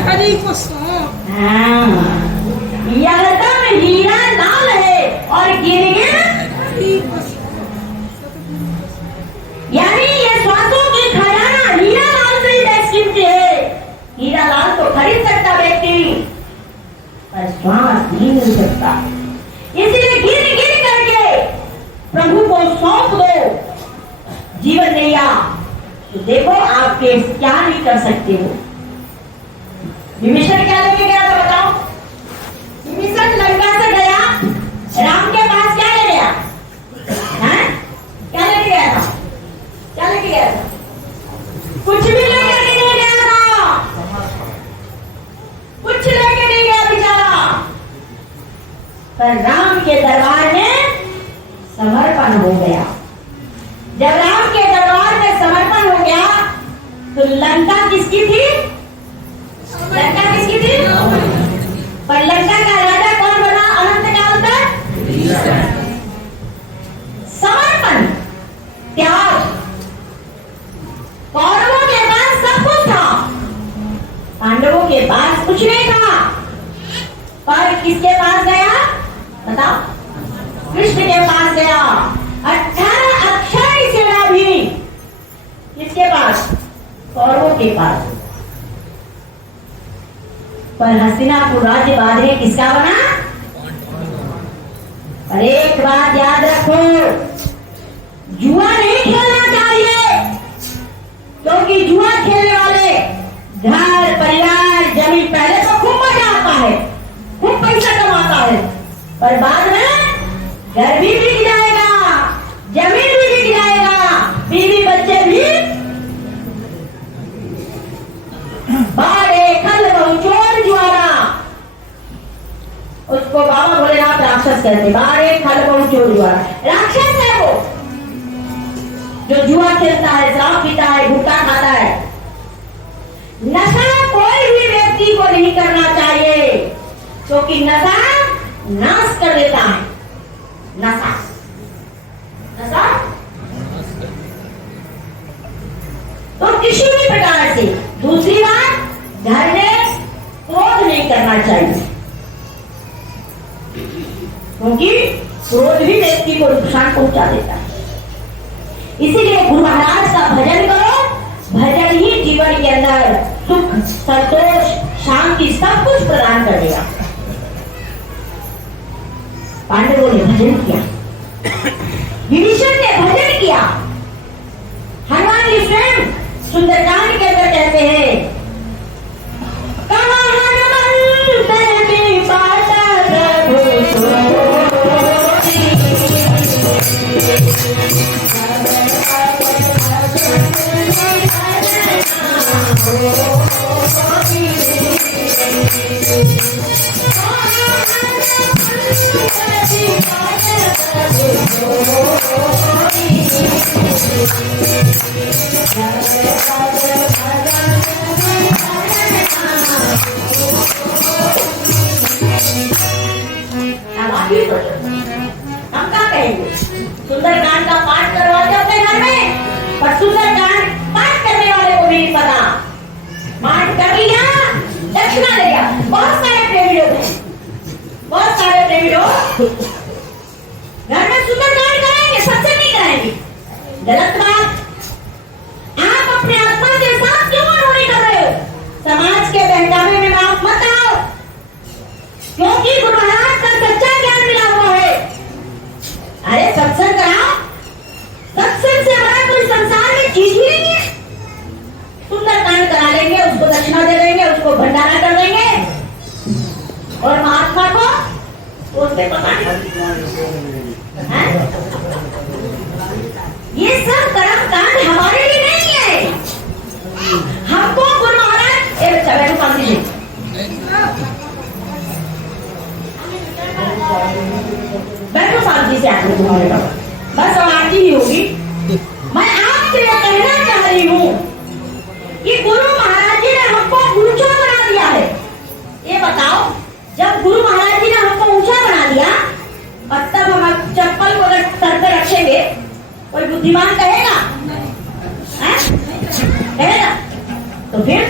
हरी को सौंप। यह दम हीरा लाल है और गिर यानी ये श्वासों की खजाना हीरा लाल से कीमती है। हीरा लाल तो खरीद सकता व्यक्ति, पर श्वास नहीं मिल सकता। इसलिए गिर करके प्रभु को सौंप दो जीवन नैया, तो देखो आप क्या नहीं कर सकते हो। विभीषण क्या लेके गया था बताओ? विभीषण लंका से गया, राम के पास क्या ले गया? क्या लेके गया था? क्या लेके गया था? कुछ भी लेके नहीं गया था, कुछ लेके नहीं गया बेचारा। पर राम के दरबार में समर्पण हो गया। जब राम के दरबार में समर्पण हो गया तो लंका किसकी थी? लंका किसकी थी? पर लंका का राजा कौन बना अनंत काल तक? समर्पण, त्याग। कौरवों के पास सब कुछ था, पांडवों के पास कुछ नहीं था। पर किसके पास गया बताओ? कृष्ण के पास गया। 18 अक्षर सेना भी किसके पास? कौरवों के पास। पर हस्तिनापुर राज्य बाद में किसका बना? और एक बात याद रखो, जुआ नहीं खेलना चाहिए, क्योंकि जुआ खेलने वाले घर परिवार जमीन पहले तो खूब मजा आता है, खूब पैसा कमाता है, पर बाद में घर भी बिक जाएगा, जमीन भी बिक जाएगा, बीवी बच्चे भी बाड़े खल बहुचोर जुआरा, उसको बाबा भोलेनाथ राक्षस कहते, बाड़े खल बहुचोर जुआरा राक्षस है वो, जो जुआ खेलता है, शराब पीता है, गुटखा खाता है। नशा कोई भी व्यक्ति को नहीं करना चाहिए, क्योंकि नशा नाश कर देता है। नशा नशा तो किसी भी प्रकार से। दूसरी बात, घर में क्रोध नहीं करना चाहिए, क्योंकि क्रोध भी व्यक्ति को नुकसान पहुंचा देता है। इसीलिए गुरु महाराज का भजन करो, भजन ही जीवन के अंदर सुख, संतोष, शांति सब कुछ प्रदान कर देगा। पांडवों ने भजन किया, विभीषण ने भजन किया, हनुमान जी स्वयं सुंदरकांड के अंदर कहते हैं, कहाँ हनुमंत की बात प्रभु हम क्या कहेंगे? सुंदरकांड का पाठ करवाते अपने घर में, पर सुंदरकांड पाठ करने वाले को भी नहीं पता। पाठ कर लिया, दक्षिणा ले लिया। बहुत सारे प्रेमी लोग हैं, बहुत सारे प्रेमी लोग घर में सुंदरकांड कराएंगे, सत्संग नहीं कराएंगे। गलत बात। आप अपने आत्मा के साथ क्यों मनोनी कर रहे हो? समाज के बहकावे में आप मत आओ, क्योंकि गुरु महाराज का सच्चा ज्ञान मिला हुआ है। अरे सत्संग कराओ, सत्संग से हमारा कोई संसार में चीज ही नहीं है। सुंदरकांड करा लेंगे, उसको दक्षिणा दे देंगे, उसको भंडारा कर देंगे, और महात्मा को उससे पता नहीं। ये सब कर्म कांड हमारे लिए नहीं है। हमको गुरु महाराज बैठो शांति से, बैठो शांति से, आगे तुम्हारे पास बस आरती ही होगी। मैं आपसे यह कहना चाह रही हूँ कि गुरु महाराज जी ने हमको ऊंचा बना दिया है। ये बताओ, जब गुरु महाराज जी ने हमको ऊंचा बना दिया, और तब हम चप्पल को अगर सर पे रखेंगे, कोई बुद्धिमान कहेगा? कहेगा? तो फिर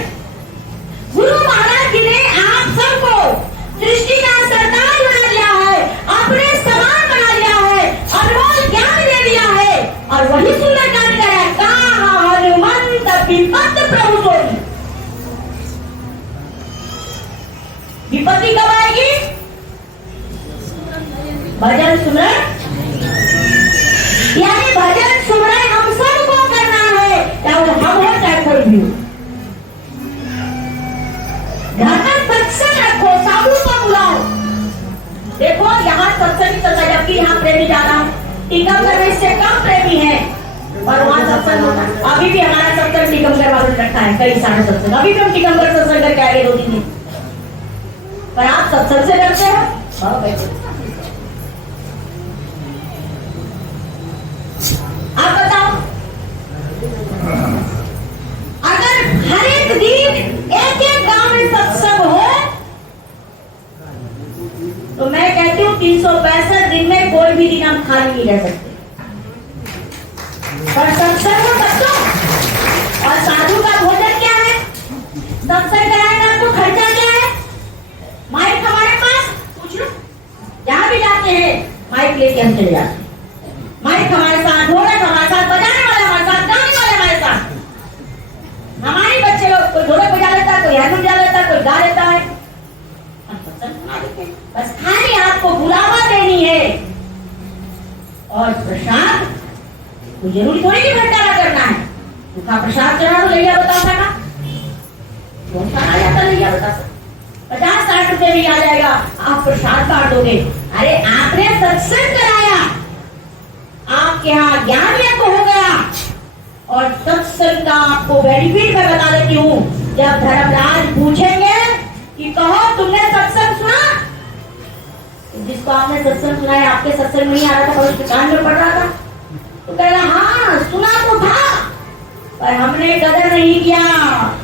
गुरु महाराज जी ने आप सबको सृष्टि का सरदार बना दिया है, अपने समान बना दिया है, अनमोल ज्ञान दे दिया है, और वही सुंदरकांड का है, कहाँ हनुमंत विपत प्रभु सोई। विपत्ति कब आएगी? भजन सुमरन, यानी भजन सुमरन हम सबको करना है, चाहे हम हो चाहे कोई भी हो। घर में सत्संग रखो, साधु को बुलाओ। देखो यहाँ सत्संग चलता है, जबकि यहाँ प्रेमी ज्यादा है। टीकमगढ़ में इससे कम प्रेमी है, और वहाँ सत्संग होता है। अभी भी हमारा सत्संग टीकमगढ़ वाले रखा है, कई सारे सत्संग। अभी भी हम टीकमगढ़ सत्संग करके आगे 2 दिन, पर आप सत्संग से डरते हो। आप बताओ, अगर हर एक दिन एक गांव में सत्संग हो, तो मैं कहती हूँ 365 दिन में कोई भी दिन हम खाली नहीं रह सकते। पर सत्संग हो बच्चों, और साधु का भोजन क्या है? सत्संग कराएगा आपको खर्चा क्या है? माइक हमारे पास, पूछ लो, जहाँ भी जाते हैं माइक लेके हम चले जाते हैं। माइक हमारे साथ, ढोलक हमारे साथ, बजाने वाले हमारे साथ, गाने वाले हमारे साथ। हमारे बच्चे लोग, कोई ढोलक बजा लेता है, कोई हारमोनियम बजा लेता है, कोई गा लेता है। बस खाली आपको बुलावा देनी है और प्रसाद तो जरूरी थोड़ी कि भंडारा करना है, सूखा प्रसाद चढ़ा तो लैया बतासा का कौन सा आ जाता लैया बतासा 50-60 रुपए में आ जाएगा, आप प्रसाद बांट दोगे। अरे आपने सत्संग कराया, आपके यहाँ ज्ञान यज्ञ हो गया, और सत्संग का आपको बेनिफिट मैं बता देती हूँ। जब धर्मराज पूछेंगे कि कहो तुमने सत्संग सुना, जिसको आपने सत्संग सुना है आपके सत्संग नहीं आ रहा था पर उसके कान में पड़ रहा था, तो कह रहा हाँ सुना तो था पर हमने कदर नहीं किया।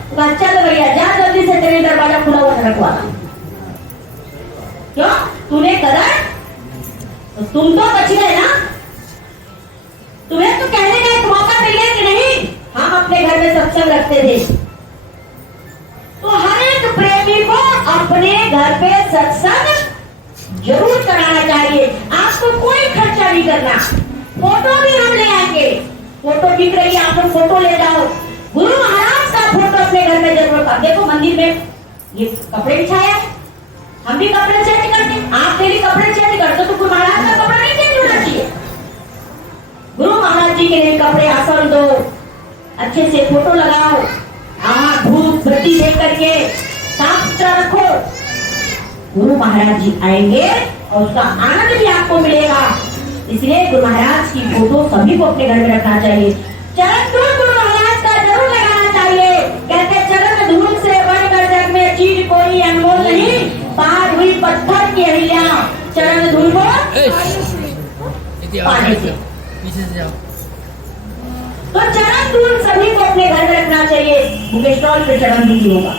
तो अच्छा तो भैया जा जल्दी से तेरे दरवाजा खुला हुआ रखवा, क्यों तूने कदर, तो तुम तो बच गए ना। तुम्हें तो कहने का एक मौका मिल गया कि नहीं हम अपने घर में सत्संग रखते थे। तो हर एक प्रेमी को अपने घर पे सत्संग जरूर कराना चाहिए। आपको कोई खर्चा नहीं करना, फोटो भी हम ले आएंगे, फोटो दिख रही है आप लोग फोटो ले जाओ, गुरु महाराज का फोटो अपने घर में जरूर रखा। देखो मंदिर में ये कपड़े बिछाया, हम भी कपड़े चेंज करते, आप डेली कपड़े चेंज करते तो गुरु महाराज का कपड़ा नहीं चेंज होना चाहिए। गुरु महाराज जी के लिए कपड़े आसन दो, अच्छे से फोटो लगाओ, धूप बत्ती देख करके साफ सुथरा रखो। गुरु महाराज जी आएंगे और उसका आनंद भी आपको मिलेगा। इसलिए गुरु महाराज की फोटो सभी को अपने घर में रखना चाहिए। चरण धूल गुरु महाराज का जरूर लगाना चाहिए। कहते चरण धूल से बढ़कर जग में चीज कोई अनमोल नहीं, पार हुई पत्थर की अहिल्या चरण धूल को पाने से। तो चरण धूल सभी को अपने घर में रखना चाहिए। बुक स्टॉल पे चरण धूल होगा,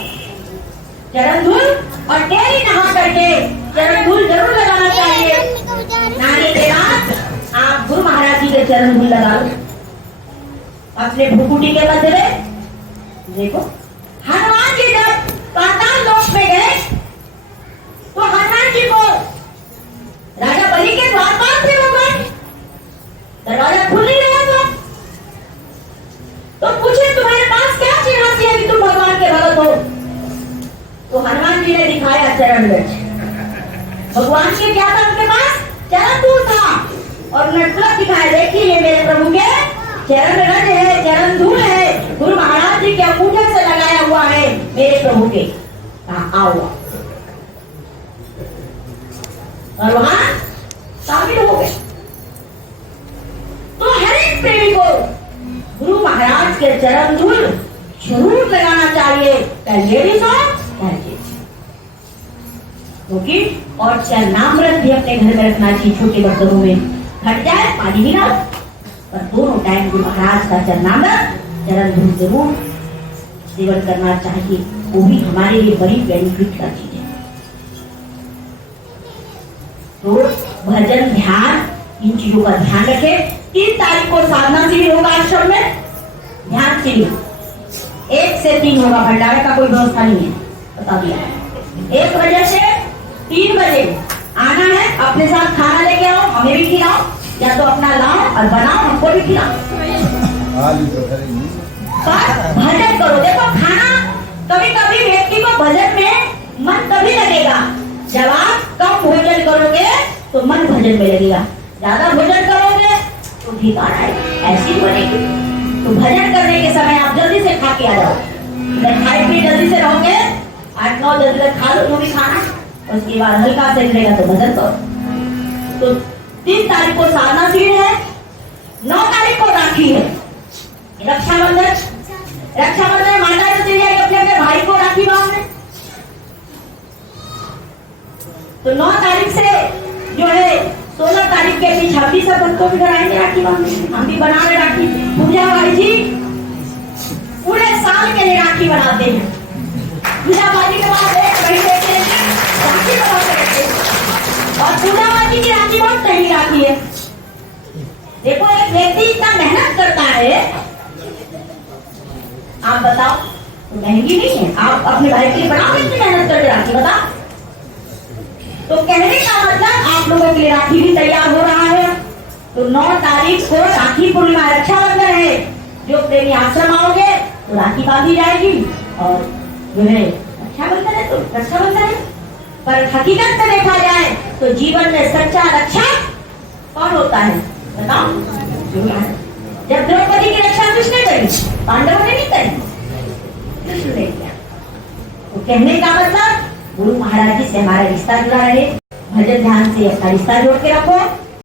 चरण धूल और डेली नहा करके चरण धूल जरूर लगाना चाहिए। नहाने के बाद आप गुरु महाराज जी के चरण धूल लगा लो अपने भुकुटी के मध्य में। देखो हनुमान जी जब पाताल लोक में गए तो हनुमान जी को राजा बलि के द्वारपाल थे भगवान, दरवाजा खुल नहीं रहा था, तो पूछे तुम्हारे पास क्या चिन्हासी है कि तुम भगवान के भगत हो। तो हनुमान जी ने दिखाया चरण गज। भगवान के क्या था उनके पास, चरण धूल था, और नटखट दिखाया देखिए ये मेरे प्रभु के चरण रज है, चरण धूल है, गुरु महाराज जी के अंगूठे से लगाया हुआ है मेरे प्रभु के। आओ और वहां शामिल हो गए। तो हर एक प्रेमी को गुरु महाराज के चरण धूल जरूर लगाना चाहिए, चाहे लेडीज हो चाहे जेंट्स, क्योंकि और चरणामृत भी अपने घर में रखना चाहिए। छोटे बर्तनों में घट जाए पानी भी ना हो, पर दोनों टाइम गुरु महाराज का चरणामृत चरण धूल जरूर सेवन करना चाहिए। वो भी हमारे लिए बड़ी बेनिफिट का चीज है। तो भजन ध्यान इन चीजों का ध्यान रखें। 3 तारीख को साधना शिविर होगा आश्रम में, ध्यान शिविर 1 से 3 होगा। भंडारे का कोई व्यवस्था नहीं है, बता दिया। 1 बजे से 3 बजे आना है, अपने साथ खाना लेके आओ, हमें भी खिलाओ, या तो अपना लाओ और बनाओ, हमको भी खिलाओ। भजन करो। देखो खाना कभी कभी व्यक्ति को भजन में मन तभी लगेगा जब आप कम भोजन करोगे तो मन भजन में लगेगा, ज्यादा भोजन करोगे तो ठिकाना है ऐसी बनेगी। तो भजन करने के समय आप जल्दी से खा के आ जाओ। खाए पिए जल्दी से रहोगे, 8-9 जल्दी तक खा लो जो भी खाना, उसके बाद हल्का से मिलेगा तो भजन करो। तो 3 तारीख को साधना शिविर है, 9 तारीख को राखी है, रक्षाबंधन। रक्षाबंधन माता तो चली जाएगी अपने भाई को राखी बांधने। तो 9 तारीख से जो है 16 तारीख के बीच हम भी सब बच्चों के घर आएंगे राखी बांधने। हम भी बना रहे राखी। पूजा भाई जी पूरे साल के लिए राखी बनाते हैं। पूजा बाजी के बाद 1 महीने के लिए राखी बनाते हैं, और पूजा बाजी की राखी बहुत सही राखी है। देखो एक व्यक्ति इतना मेहनत करता है, आप बताओ तो महंगी नहीं है। आप अपने भाई के लिए बनाओ, इतनी मेहनत करके राखी बताओ। तो कहने का मतलब आप लोगों के लिए राखी भी तैयार हो रहा है। तो 9 तारीख को राखी पूर्णिमा रक्षाबंधन है। जो प्रेमी आश्रम आओगे तो राखी बांधी जाएगी, और जो है रक्षाबंधन है तो रक्षाबंधन है। पर हकीकत में देखा जाए तो जीवन में सच्चा रक्षक कौन होता है? बताओ। जब द्रौपदी की रक्षा किसने करी? पांडवों ने नहीं करी, कृष्ण ने किया। तो कहने का मतलब गुरु महाराज जी से हमारा रिश्ता जुड़ा रहे, भजन ध्यान से अपना रिश्ता जोड़ के रखो।